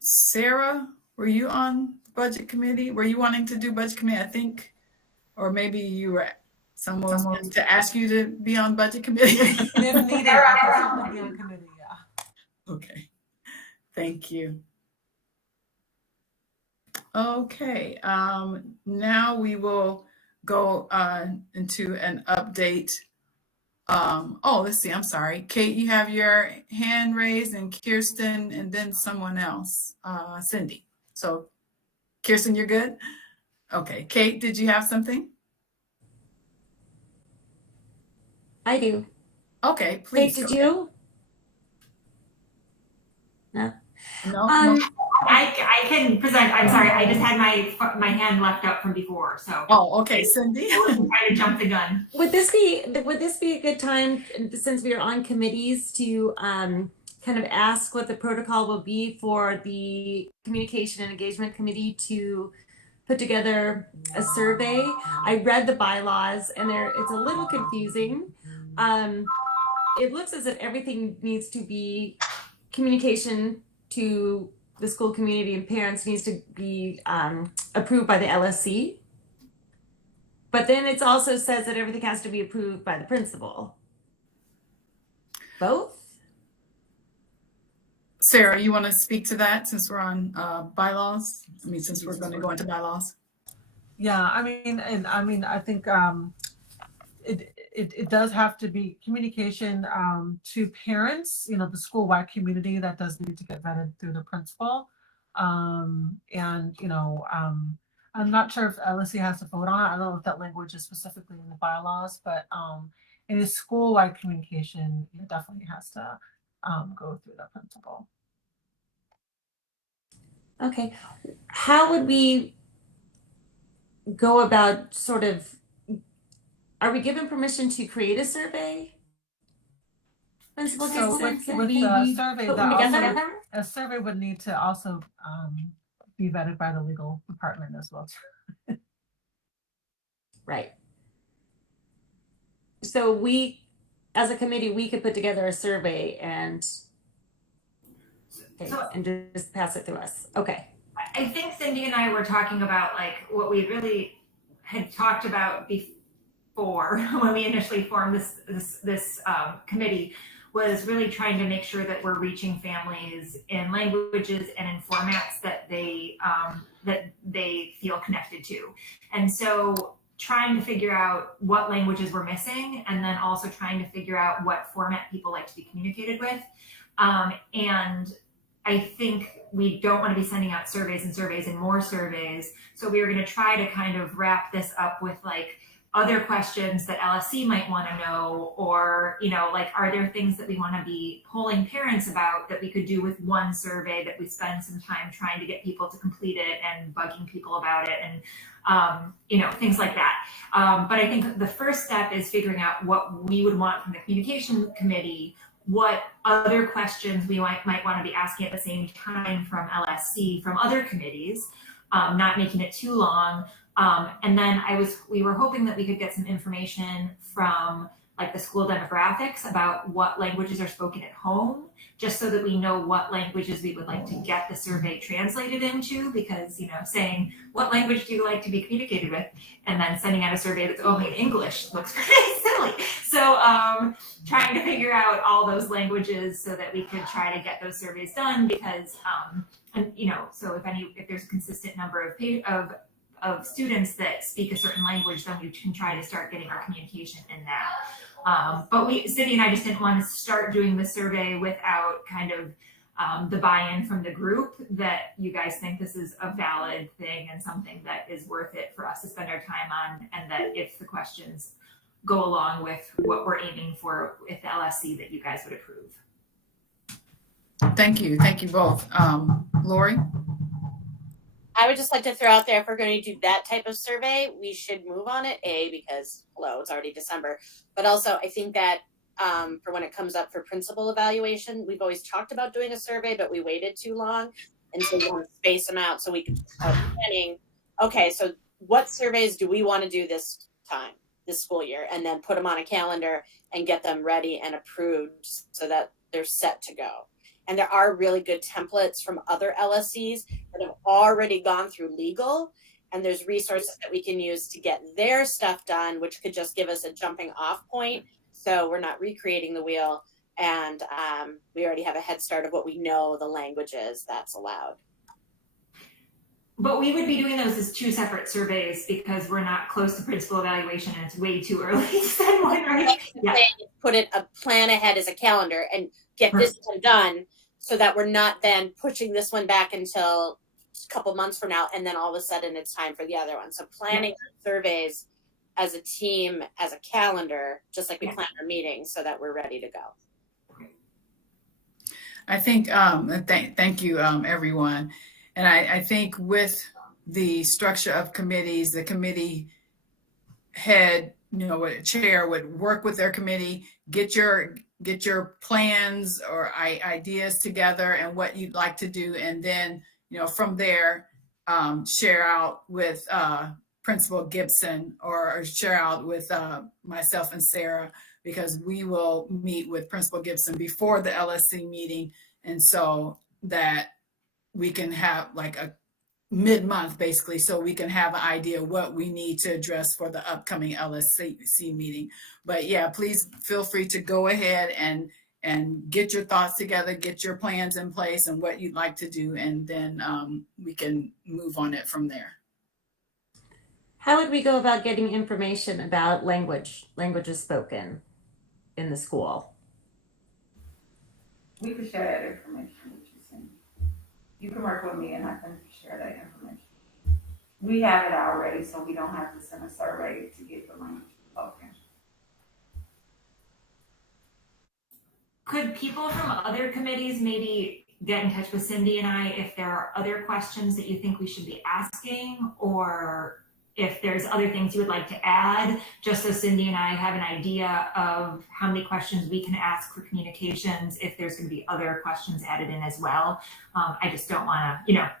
Sarah, were you on budget committee? Were you wanting to do budget committee? I think, or maybe you were Someone wants to ask you to be on budget committee. If needed, I can certainly be on committee, yeah. Okay, thank you. Okay, now we will go into an update. Let's see, I'm sorry. Kate, you have your hand raised, and Kirsten, and then someone else, Cindy. So Kirsten, you're good? Okay, Kate, did you have something? I do. Okay, please. Kate, did go ahead. you? No. No, I can present. I'm sorry, I just had my hand left up from before, so. Oh, okay, Cindy. I wasn't trying to jump the gun. Would this be a good time, since we are on committees, to kind of ask what the protocol will be for the communication and engagement committee to put together a survey? I read the bylaws and it's a little confusing. It looks as if everything needs to be communication to the school community and parents needs to be approved by the LSC. But then it also says that everything has to be approved by the principal. Both? Sarah, you want to speak to that since we're on bylaws? I mean, since we're going to go into bylaws. Yeah, I think it does have to be communication to parents, the school-wide community that does need to get vetted through the principal. I'm not sure if LSC has to vote on it. I don't know if that language is specifically in the bylaws, but in a school-wide communication, it definitely has to go through the principal. Okay. How would we go about are we given permission to create a survey? Principal So Gibson, can with we the survey, put one together? a survey would need to also be vetted by the legal department as well. Right. So we, as a committee, we could put together a survey and just pass it through us. Okay. I think Cindy and I were talking about what we really had talked about before when we initially formed this committee was really trying to make sure that we're reaching families in languages and in formats that they feel connected to. And so trying to figure out what languages we're missing, and then also trying to figure out what format people like to be communicated with. And I think we don't want to be sending out surveys and more surveys. So we were going to try to kind of wrap this up with other questions that LSC might want to know, or, are there things that we want to be polling parents about that we could do with one survey that we spend some time trying to get people to complete it and bugging people about it and, things like that. But I think the first step is figuring out what we would want from the communication committee, what other questions we might want to be asking at the same time from LSC, from other committees, not making it too long. And then we were hoping that we could get some information from the school demographics about what languages are spoken at home, just so that we know what languages we would like to get the survey translated into, because, saying, what language do you like to be communicated with? And then sending out a survey that's only in English looks pretty silly. So trying to figure out all those languages so that we could try to get those surveys done, because, so if there's a consistent number of students that speak a certain language, then we can try to start getting our communication in that. But Cindy and I just didn't want to start doing the survey without kind of the buy-in from the group that you guys think this is a valid thing and something that is worth it for us to spend our time on, and that if the questions go along with what we're aiming for with the LSC, that you guys would approve. Thank you both. Lori? I would just like to throw out there, if we're going to do that type of survey, we should move on it, because, it's already December. But also, I think that for when it comes up for principal evaluation, we've always talked about doing a survey, but we waited too long. And so we want to space them out so we can start planning, okay, so what surveys do we want to do this school year? And then put them on a calendar and get them ready and approved so that they're set to go. And there are really good templates from other LSCs that have already gone through legal and there's resources that we can use to get their stuff done, which could just give us a jumping off point. So we're not recreating the wheel, and we already have a head start of what we know the language is that's allowed. But we would be doing those as two separate surveys because we're not close to principal evaluation and it's way too early to send one, right? Yeah. Put it a plan ahead as a calendar and get this one done so that we're not then pushing this one back until a couple months from now and then all of a sudden it's time for the other one. So planning surveys as a team, as a calendar, just like we plan our meetings so that we're ready to go. I think, thank you, everyone. And I think with the structure of committees, the committee head, chair would work with their committee, get your plans or ideas together and what you'd like to do. And then, from there, share out with Principal Gibson or share out with myself and Sarah, because we will meet with Principal Gibson before the LSC meeting. And so that we can have like a mid-month basically, so we can have an idea what we need to address for the upcoming LSC meeting. But yeah, please feel free to go ahead and get your thoughts together, get your plans in place and what you'd like to do, and then we can move on it from there. How would we go about getting information about languages spoken in the school? We could share that information with you soon. You can work with me and I can share that information. We have it already, so we don't have to send a survey to get the language spoken. Could people from other committees maybe get in touch with Cindy and I if there are other questions that you think we should be asking, or if there's other things you would like to add, just so Cindy and I have an idea of how many questions we can ask for communications, if there's going to be other questions added in as well. I just don't want to,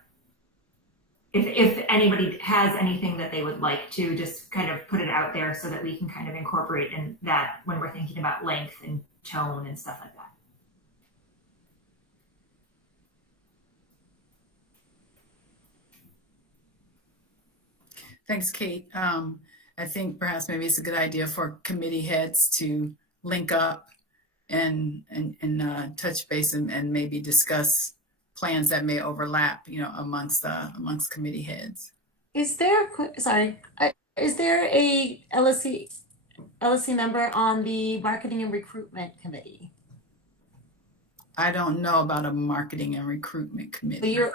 if anybody has anything that they would like to just kind of put it out there so that we can kind of incorporate in that when we're thinking about length and tone and stuff like that. Thanks, Kate. I think perhaps maybe it's a good idea for committee heads to link up and touch base and maybe discuss plans that may overlap, amongst committee heads. Is there a LSC member on the marketing and recruitment committee? I don't know about a marketing and recruitment committee. So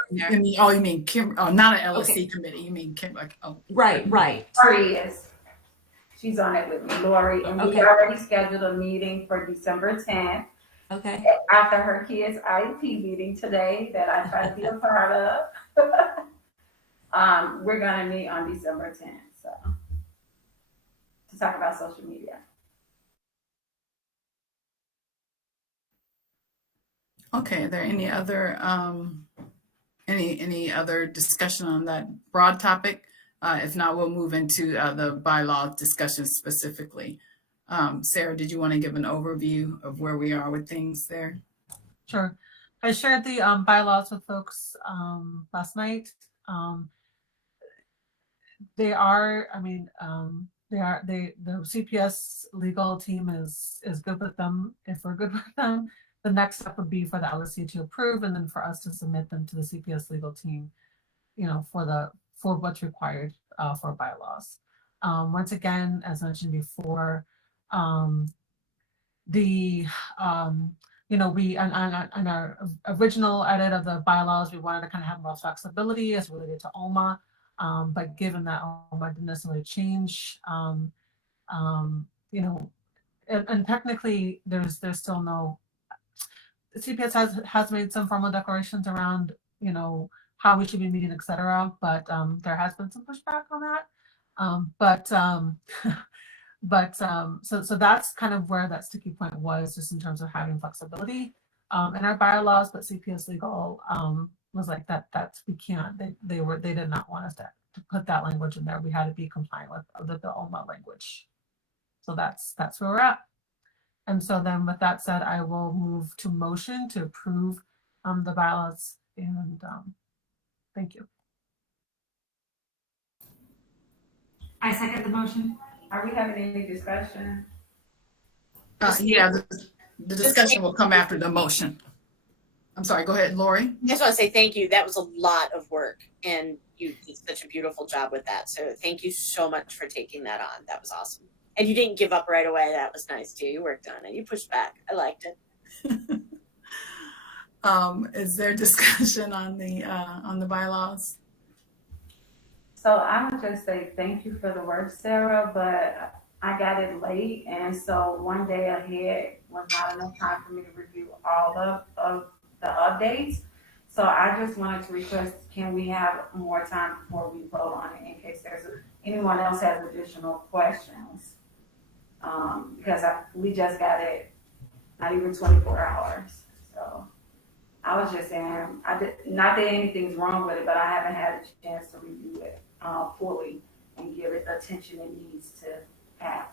you mean Kim? Oh, not an LSC committee. You mean Kim? Right. Lori is. She's on it with me, Lori, and we already scheduled a meeting for December 10th. Okay. After her kids' IEP meeting today, that I try to be a part of. We're gonna meet on December 10th, so to talk about social media. Okay, are there any other any other discussion on that broad topic? If not, we'll move into the bylaw discussion specifically. Sarah, did you want to give an overview of where we are with things there? Sure. I shared the bylaws with folks last night. The CPS legal team is good with them. If we're good with them, the next step would be for the LSC to approve and then for us to submit them to the CPS legal team, for what's required for bylaws. Once again, as mentioned before, we on our original edit of the bylaws, we wanted to kind of have more flexibility as related to OMA, but given that OMA didn't necessarily change, and technically there's still no. CPS has made some formal declarations around how we should be meeting, etc. But there has been some pushback on that. So that's kind of where that sticky point was, just in terms of having flexibility in our bylaws. But CPS legal was like that we can't. They did not want us to put that language in there. We had to be compliant with the OMA language. So that's where we're at. And so then with that said, I will move to motion to approve the bylaws, and thank you. I second the motion. Are we having any discussion? Yeah, the discussion will come after the motion. I'm sorry, go ahead, Lori. I just want to say thank you. That was a lot of work, and you did such a beautiful job with that. So thank you so much for taking that on. That was awesome. And you didn't give up right away. That was nice too. You worked on it. You pushed back. I liked it. Is there discussion on the bylaws? So I would just say thank you for the work, Sarah, but I got it late, and so one day ahead was not enough time for me to review all of the updates. So I just wanted to request, can we have more time before we vote on it in case anyone else has additional questions? Because we just got it not even 24 hours. So I was just saying, not that anything's wrong with it, but I haven't had a chance to review it fully and give it the attention it needs to have.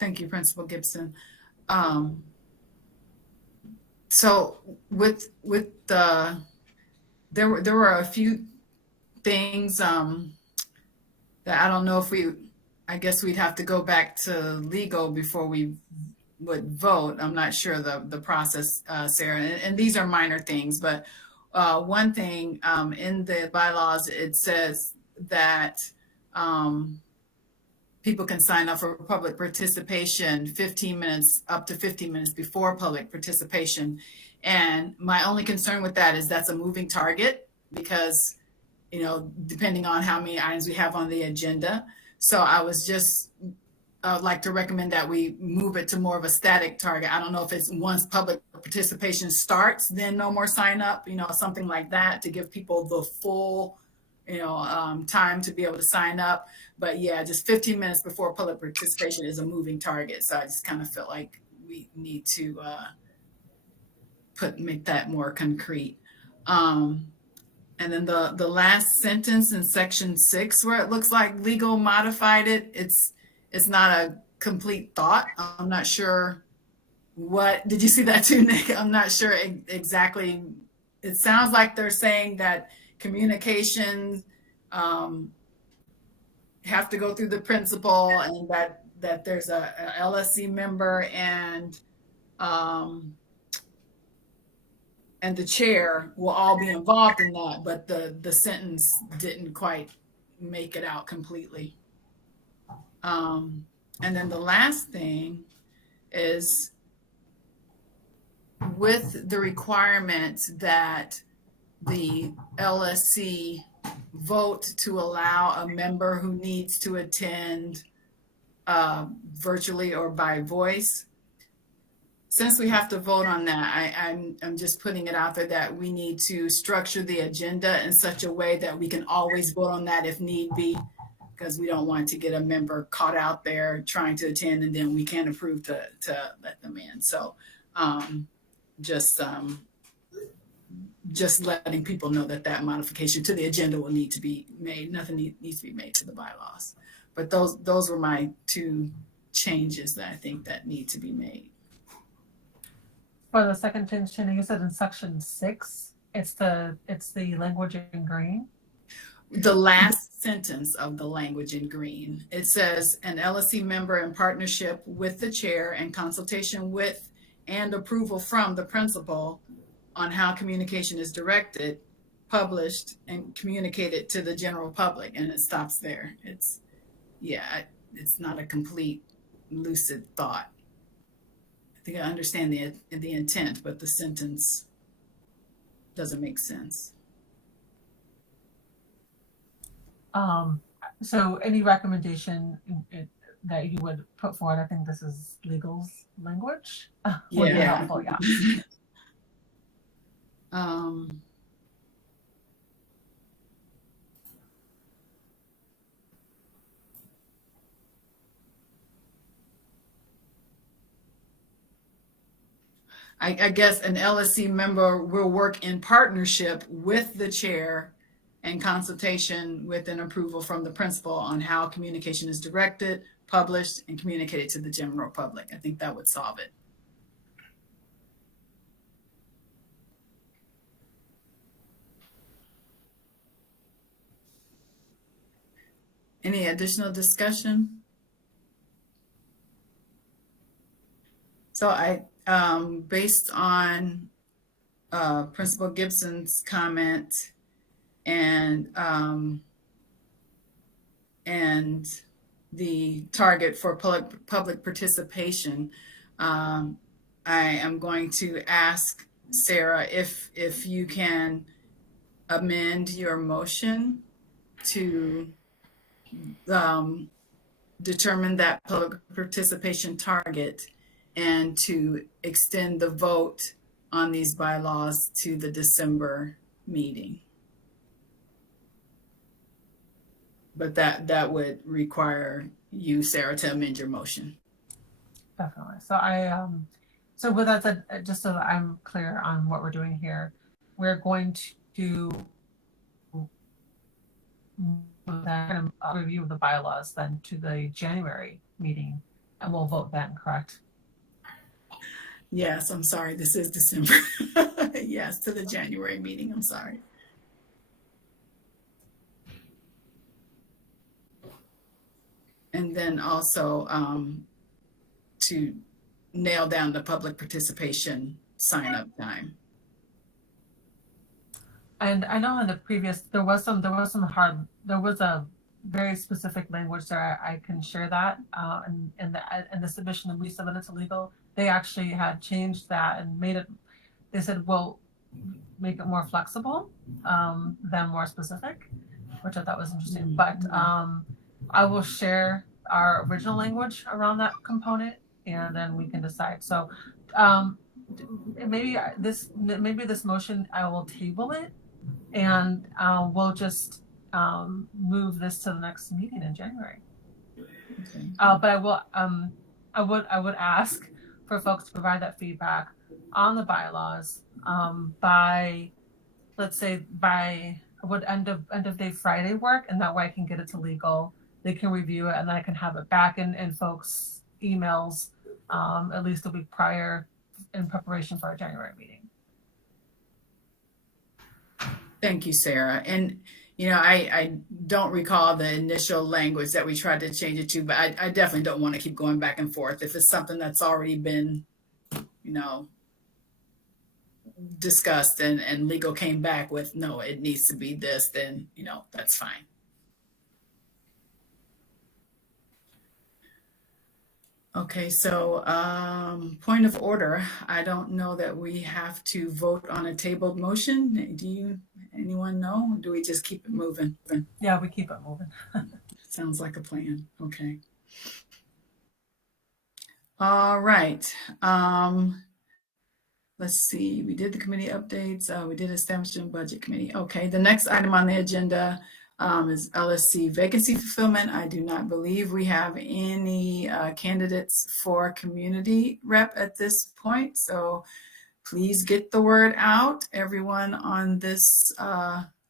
Thank you, Principal Gibson. So with the there were a few things that I don't know if I guess we'd have to go back to legal before we would vote. I'm not sure the process, Sarah, and these are minor things, but one thing in the bylaws, it says that people can sign up for public participation 15 minutes, up to 15 minutes before public participation. And my only concern with that is that's a moving target because, depending on how many items we have on the agenda. So I was just like to recommend that we move it to more of a static target. I don't know if it's once public participation starts, then no more sign up, something like that to give people the full, time to be able to sign up. But yeah, just 15 minutes before public participation is a moving target. So I just kind of felt like we need to make that more concrete. And then the last sentence in section 6, where it looks like legal modified it, it's not a complete thought. I'm not sure did you see that too, Nick? I'm not sure exactly. It sounds like they're saying that communications have to go through the principal and that there's a LSC member and the chair will all be involved in that, but the sentence didn't quite make it out completely. And then the last thing is with the requirement that the LSC vote to allow a member who needs to attend virtually or by voice. Since we have to vote on that, I'm just putting it out there that we need to structure the agenda in such a way that we can always vote on that if need be, because we don't want to get a member caught out there trying to attend and then we can't approve to let them in. So just letting people know that modification to the agenda will need to be made. Nothing needs to be made to the bylaws. But those were my two changes that I think that need to be made. For the second change, Jenny, you said in section 6, it's the language in green. The last sentence of the language in green, it says an LSC member in partnership with the chair and consultation with and approval from the principal on how communication is directed, published, and communicated to the general public. And it stops there. It's not a complete lucid thought. I think I understand the intent, but the sentence doesn't make sense. So any recommendation that you would put forward, I think this is legal's language. Would be helpful, yeah. I guess an LSC member will work in partnership with the chair and consultation with an approval from the principal on how communication is directed, published, and communicated to the general public. I think that would solve it. Any additional discussion? So based on Principal Gibson's comment and the target for public participation, I am going to ask Sarah if you can amend your motion to determine that public participation target and to extend the vote on these bylaws to the December meeting. But that would require you, Sarah, to amend your motion. Definitely. So so with that said, just so that I'm clear on what we're doing here, we're going to then review the bylaws then to the January meeting, and we'll vote then, correct? Yes, I'm sorry. This is December. Yes, to the January meeting. I'm sorry. And then also to nail down the public participation sign-up time. And I know in the previous there was a very specific language there. I can share that in the submission that we submitted to legal. They actually had changed that and made it. They said, "We'll make it more flexible than more specific," which I thought was interesting. But I will share our original language around that component, and then we can decide. So maybe this motion, I will table it, and we'll just move this to the next meeting in January. Okay. But I would ask for folks to provide that feedback on the bylaws by, let's say, by would end of day Friday work, and that way I can get it to legal. They can review it, and then I can have it back in folks' emails at least a week prior in preparation for our January meeting. Thank you, Sarah. And I don't recall the initial language that we tried to change it to, but I definitely don't want to keep going back and forth. If it's something that's already been, discussed and legal came back with, no, it needs to be this, then, that's fine. Okay, so point of order. I don't know that we have to vote on a tabled motion. Anyone know? Do we just keep it moving? Yeah, we keep it moving. Sounds like a plan. Okay. All right. Let's see. We did the committee updates. We did establishment budget committee. Okay. The next item on the agenda is LSC vacancy fulfillment. I do not believe we have any candidates for community rep at this point. So please get the word out, everyone on this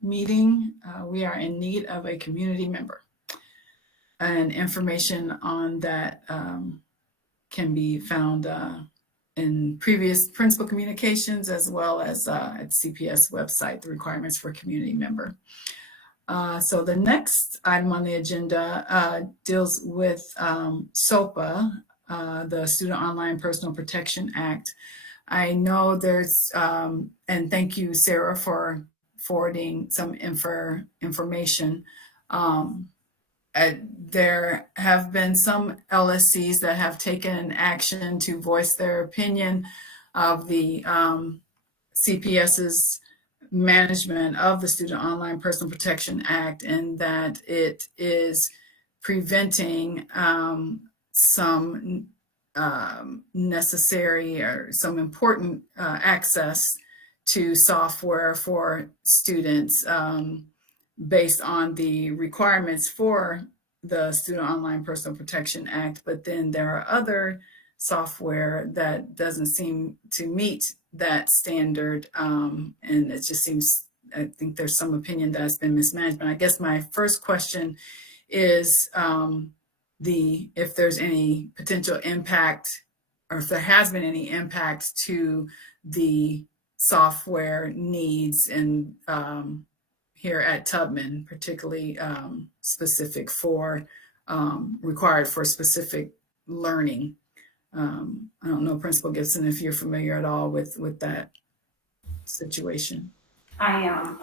meeting. We are in need of a community member. And information on that can be found in previous principal communications, as well as at CPS website, the requirements for a community member. So the next item on the agenda deals with SOPA, the Student Online Personal Protection Act. I know there's, and thank you, Sarah, for forwarding some information. There have been some LSCs that have taken action to voice their opinion of the CPS's management of the Student Online Personal Protection Act, and that it is preventing some necessary or some important access to software for students based on the requirements for the Student Online Personal Protection Act. But then there are other software that doesn't seem to meet that standard. And it just seems, I think there's some opinion that has been mismanaged. But I guess my first question is if there's any potential impact, or if there has been any impact to the software needs and here at Tubman, particularly specific for required for specific learning. I don't know, Principal Gibson, if you're familiar at all with that situation. I am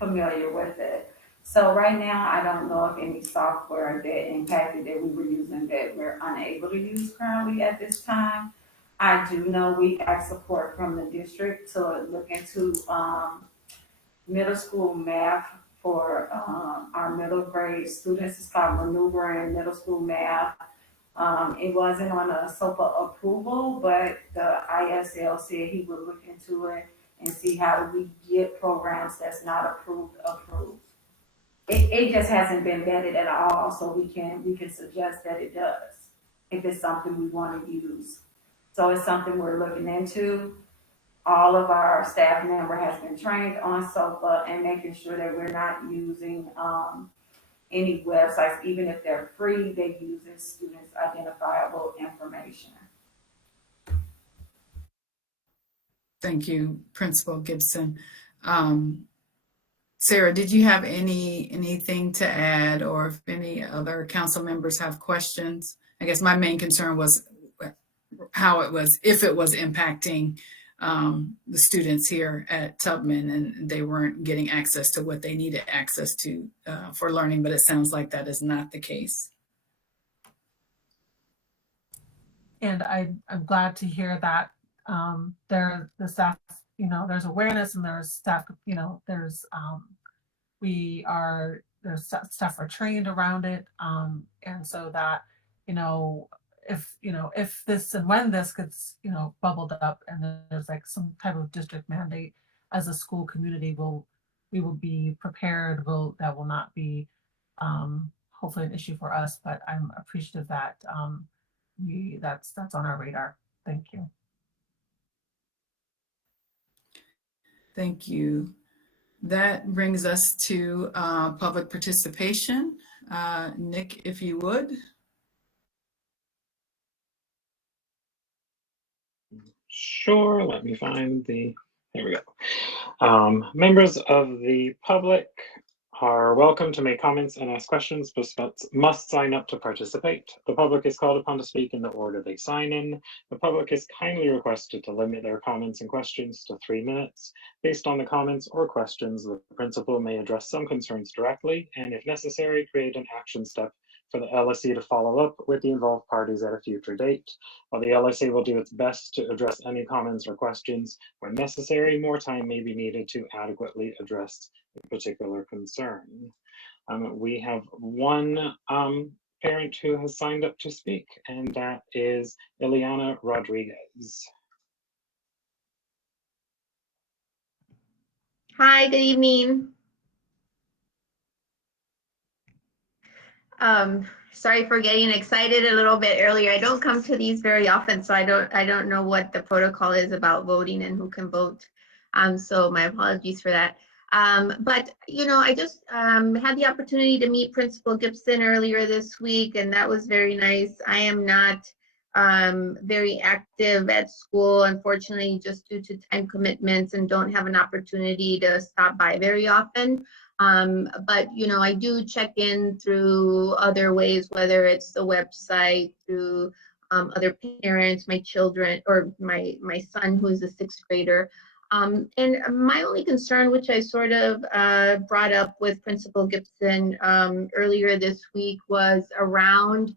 familiar with it. So right now, I don't know if any software that impacted that we were using that we're unable to use currently at this time. I do know we got support from the district to look into middle school math for our middle grade students. It's called Maneuvering Middle School Math. It wasn't on a SOPA approval, but the ISL said he would look into it and see how we get programs that's not approved. It just hasn't been vetted at all, so we can suggest that it does if it's something we want to use. So it's something we're looking into. All of our staff member has been trained on SOPA and making sure that we're not using any websites, even if they're free, they use students' identifiable information. Thank you, Principal Gibson. Sarah, did you have anything to add, or if any other council members have questions? I guess my main concern was how it was, if it was impacting the students here at Tubman and they weren't getting access to what they needed access to for learning, but it sounds like that is not the case. And I'm glad to hear that the staff, there's awareness and there's staff, there's staff are trained around it. And so that, if this and when this gets, bubbled up and there's like some type of district mandate, as a school community, we will be prepared. That will not be hopefully an issue for us, but I'm appreciative that that's on our radar. Thank you. Thank you. That brings us to public participation. Nick, if you would. Sure, let me find there we go. Members of the public are welcome to make comments and ask questions, but must sign up to participate. The public is called upon to speak in the order they sign in. The public is kindly requested to limit their comments and questions to 3 minutes. Based on the comments or questions, the principal may address some concerns directly, and if necessary, create an action step for the LSC to follow up with the involved parties at a future date. While the LSC will do its best to address any comments or questions, when necessary, more time may be needed to adequately address a particular concern. We have one parent who has signed up to speak, and that is Ileana Rodriguez. Hi, good evening. Sorry for getting excited a little bit earlier. I don't come to these very often, so I don't know what the protocol is about voting and who can vote. So my apologies for that. But I just had the opportunity to meet Principal Gibson earlier this week, and that was very nice. I am not very active at school, unfortunately, just due to time commitments, and don't have an opportunity to stop by very often. But I do check in through other ways, whether it's the website, through other parents, my children, or my son who is a 6th grader. And my only concern, which I sort of brought up with Principal Gibson earlier this week, was around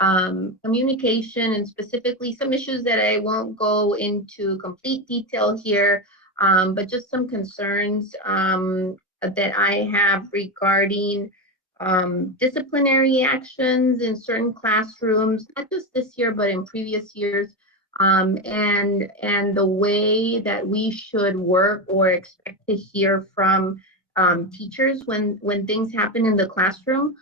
communication, and specifically some issues that I won't go into complete detail here, but just some concerns that I have regarding disciplinary actions in certain classrooms, not just this year, but in previous years, and the way that we should work or expect to hear from teachers when things happen in the classroom.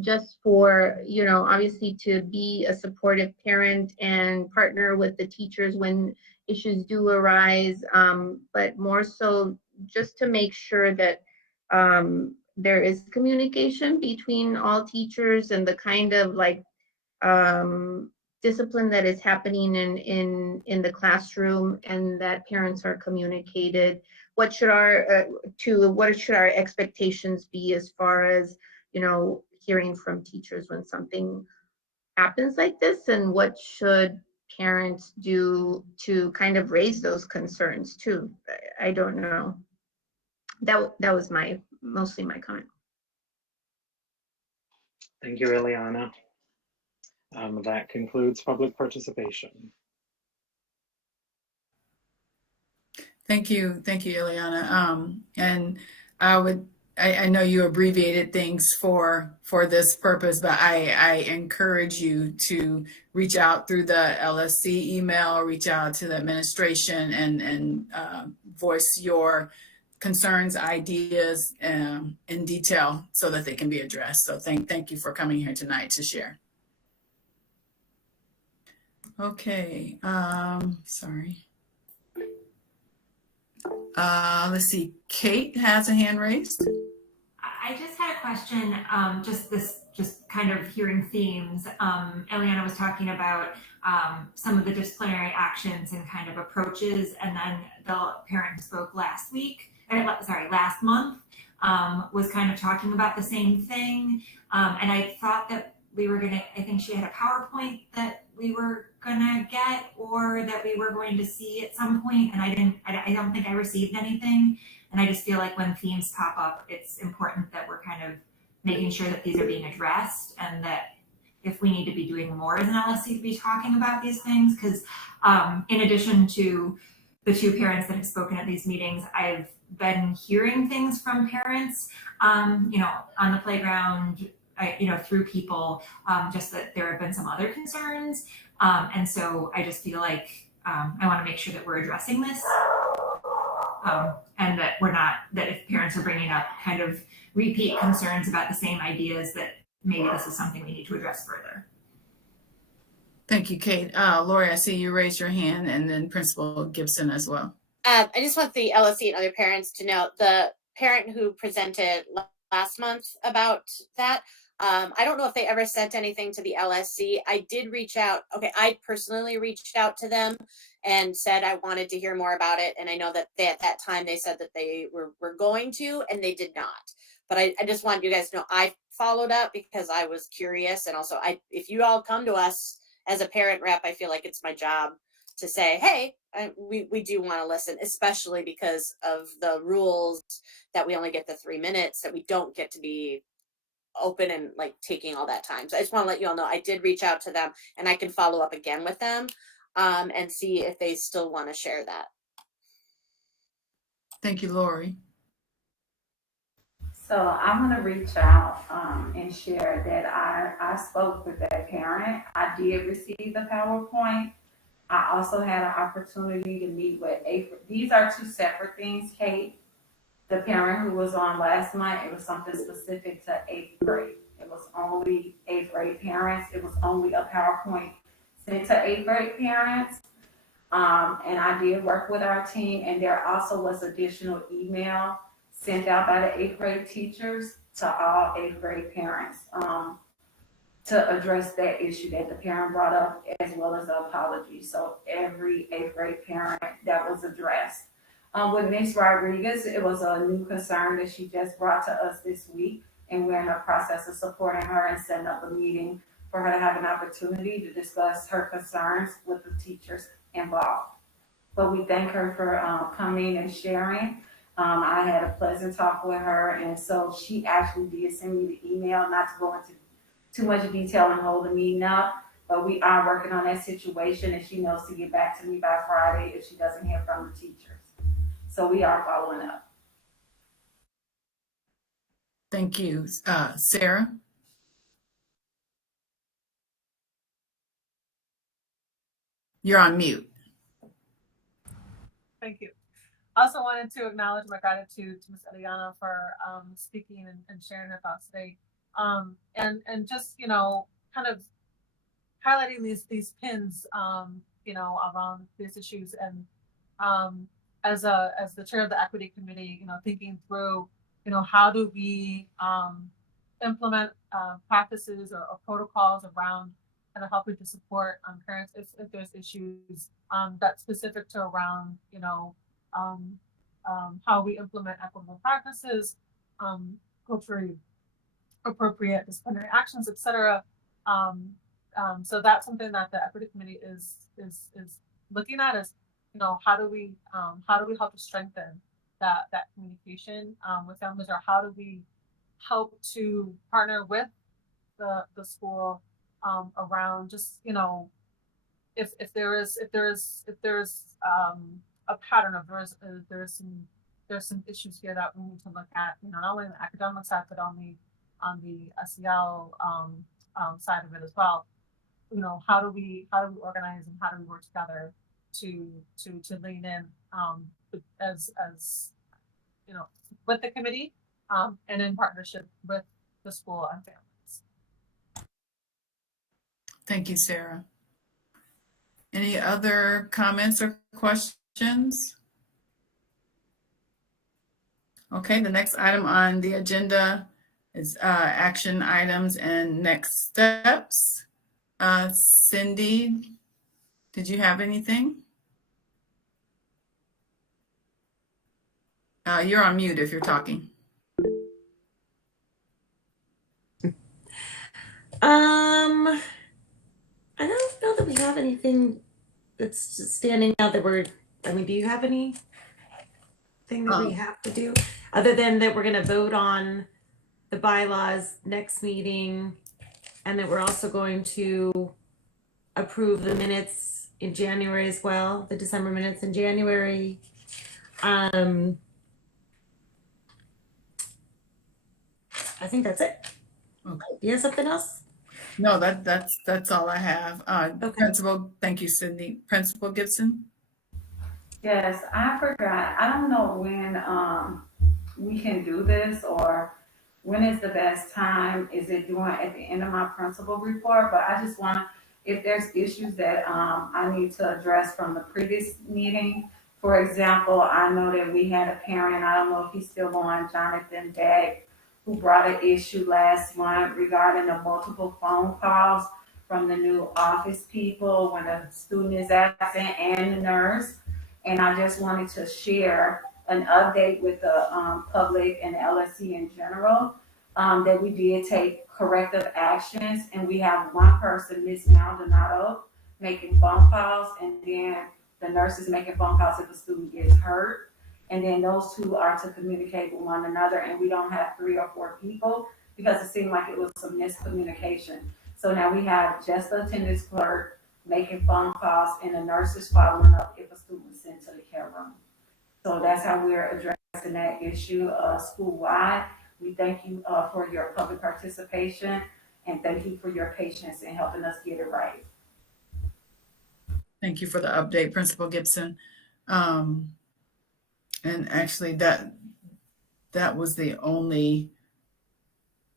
Just for, obviously to be a supportive parent and partner with the teachers when issues do arise, but more so just to make sure that there is communication between all teachers and the kind of discipline that is happening in the classroom, and that parents are communicated what should our expectations be as far as, hearing from teachers when something happens like this, and what should parents do to kind of raise those concerns too? I don't know. That was mostly my comment. Thank you, Ileana. That concludes public participation. Thank you, Ileana. And I know you abbreviated things for this purpose, but I encourage you to reach out through the LSC email, reach out to the administration, and voice your concerns, ideas in detail so that they can be addressed. So thank you for coming here tonight to share. Okay, sorry. Let's see, Kate has a hand raised. I just had a question, just kind of hearing themes. Eliana was talking about some of the disciplinary actions and kind of approaches, and then the parent who spoke last month, was kind of talking about the same thing. And I thought that I think she had a PowerPoint that we were gonna get, or that we were going to see at some point, and I don't think I received anything. And I just feel like when themes pop up, it's important that we're kind of making sure that these are being addressed, and that if we need to be doing more as an LSC to be talking about these things, because in addition to the two parents that have spoken at these meetings, I've been hearing things from parents, on the playground, through people, just that there have been some other concerns. And so I just feel like I want to make sure that we're addressing this. And that that if parents are bringing up kind of repeat concerns about the same ideas, that maybe this is something we need to address further. Thank you, Kate. Lori, I see you raised your hand, and then Principal Gibson as well. I just want the LSC and other parents to know, the parent who presented last month about that, I don't know if they ever sent anything to the LSC. I did reach out. Okay, I personally reached out to them and said I wanted to hear more about it. And I know that at that time they said that they were going to, and they did not. But I just wanted you guys to know I followed up because I was curious. And also, if you all come to us as a parent rep, I feel like it's my job to say, hey, we do want to listen, especially because of the rules that we only get the 3 minutes, that we don't get to be open and like taking all that time. So I just want to let you all know I did reach out to them, and I can follow up again with them and see if they still want to share that. Thank you, Lori. So I'm going to reach out and share that I spoke with that parent. I did receive the PowerPoint. I also had an opportunity to meet with these are two separate things, Kate. The parent who was on last month, it was something specific to 8th grade. It was only 8th grade parents. It was only a PowerPoint sent to 8th grade parents. And I did work with our team, and there also was additional email sent out by the 8th grade teachers to all 8th grade parents to address that issue that the parent brought up, as well as the apology. So every 8th grade parent that was addressed. With Ms. Rodriguez, it was a new concern that she just brought to us this week, and we're in the process of supporting her and setting up a meeting for her to have an opportunity to discuss her concerns with the teachers involved. But we thank her for coming and sharing. I had a pleasant talk with her, and so she actually did send me the email, not to go into too much detail and hold the meeting up, but we are working on that situation, and she knows to get back to me by Friday if she doesn't hear from the teachers. So we are following up. Thank you. Sarah? You're on mute. Thank you. I also wanted to acknowledge my gratitude to Ms. Eliana for speaking and sharing her thoughts today. And just, kind of highlighting these pins, around these issues. And as the chair of the equity committee, thinking through, how do we implement practices or protocols around kind of helping to support parents if there's issues that's specific to around, how we implement equitable practices, culturally appropriate disciplinary actions, etc. So that's something that the equity committee is looking at, is, you know, how do we help to strengthen that communication with families, or how do we help to partner with the school around just, you know, if there's a pattern of there's some issues here that we need to look at, you know, not only on the academic side but on the SEL side of it as well. You know, how do we organize and how do we work together to lean in as you know, with the committee and in partnership with the school and families. Thank you, Sarah. Any other comments or questions? Okay, the next item on the agenda is action items and next steps. Cindy, did you have anything? You're on mute if you're talking. I don't know that we have anything that's just standing out that we're, I mean, do you have anything that we have to do other than that we're going to vote on the bylaws next meeting, and that we're also going to approve the minutes in January as well, the December minutes in January. I think that's it. Okay. Do you have something else? No, that's all I have. Okay. Principal, thank you, Cindy. Principal Gibson? Yes, I forgot. I don't know when we can do this, or when is the best time. Is it doing at the end of my principal report? But I just want to, if there's issues that I need to address from the previous meeting. For example, I know that we had a parent, I don't know if he's still on, Jonathan Beck, who brought an issue last month regarding the multiple phone calls from the new office people when a student is absent and the nurse. And I just wanted to share an update with the public and the LSC in general, that we did take corrective actions, and we have one person, Miss Maldonado, making phone calls, and then the nurse is making phone calls if a student gets hurt. And then those two are to communicate with one another, and we don't have 3 or 4 people because it seemed like it was some miscommunication. So now we have just the attendance clerk making phone calls, and the nurse is following up if a student is sent to the care room. So that's how we're addressing that issue school-wide. We thank you for your public participation, and thank you for your patience in helping us get it right. Thank you for the update, Principal Gibson. And actually that was the only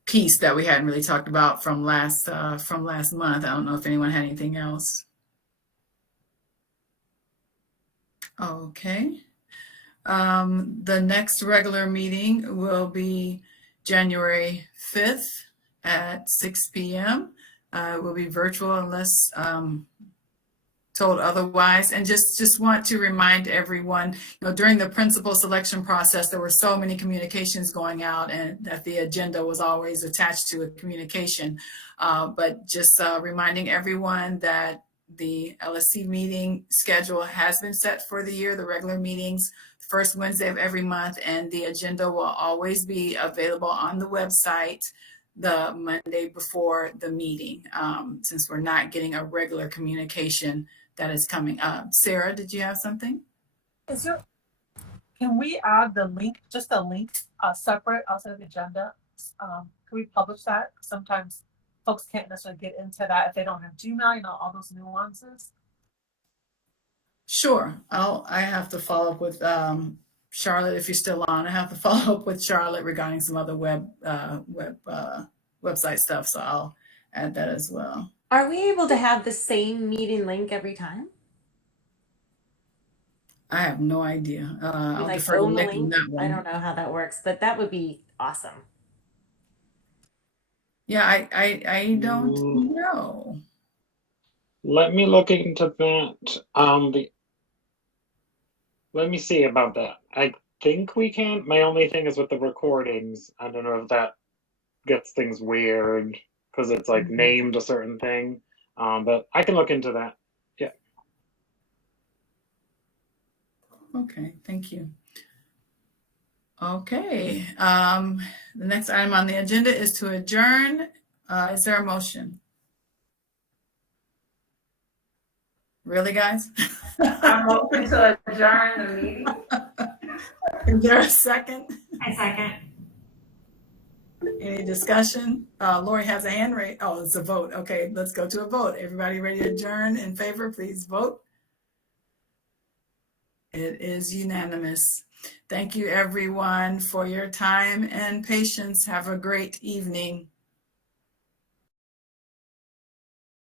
piece that we hadn't really talked about from last month. I don't know if anyone had anything else. Okay. The next regular meeting will be January 5th at 6 p.m. It will be virtual unless told otherwise. And just want to remind everyone, during the principal selection process, there were so many communications going out, and that the agenda was always attached to a communication. But just reminding everyone that the LSC meeting schedule has been set for the year, the regular meetings, first Wednesday of every month, and the agenda will always be available on the website the Monday before the meeting, since we're not getting a regular communication that is coming up. Sarah, did you have something? Can we add the link, just a link separate outside of the agenda? Can we publish that? Sometimes folks can't necessarily get into that if they don't have Gmail, all those nuances. Sure. I have to follow up with Charlotte, if you're still on. I have to follow up with Charlotte regarding some other website stuff, so I'll add that as well. Are we able to have the same meeting link every time? I have no idea. I'll like defer to own the Nick on link? that one. I don't know how that works, but that would be awesome. Yeah, I don't know. Let me look into that. Let me see about that. think we can. My only thing is with the recordings. I don't know if that gets things weird because it's like named a certain thing. But I can look into that. Yeah. Okay, thank you. Okay, the next item on the agenda is to adjourn. Is there a motion? Really, guys? I'm open to adjourn the meeting. Is there a second? I second. Any discussion? Lori has a hand raised. Oh, it's a vote. Okay, let's go to a vote. Everybody ready to adjourn in favor, please vote. It is unanimous. Thank you, everyone, for your time and patience. Have a great evening.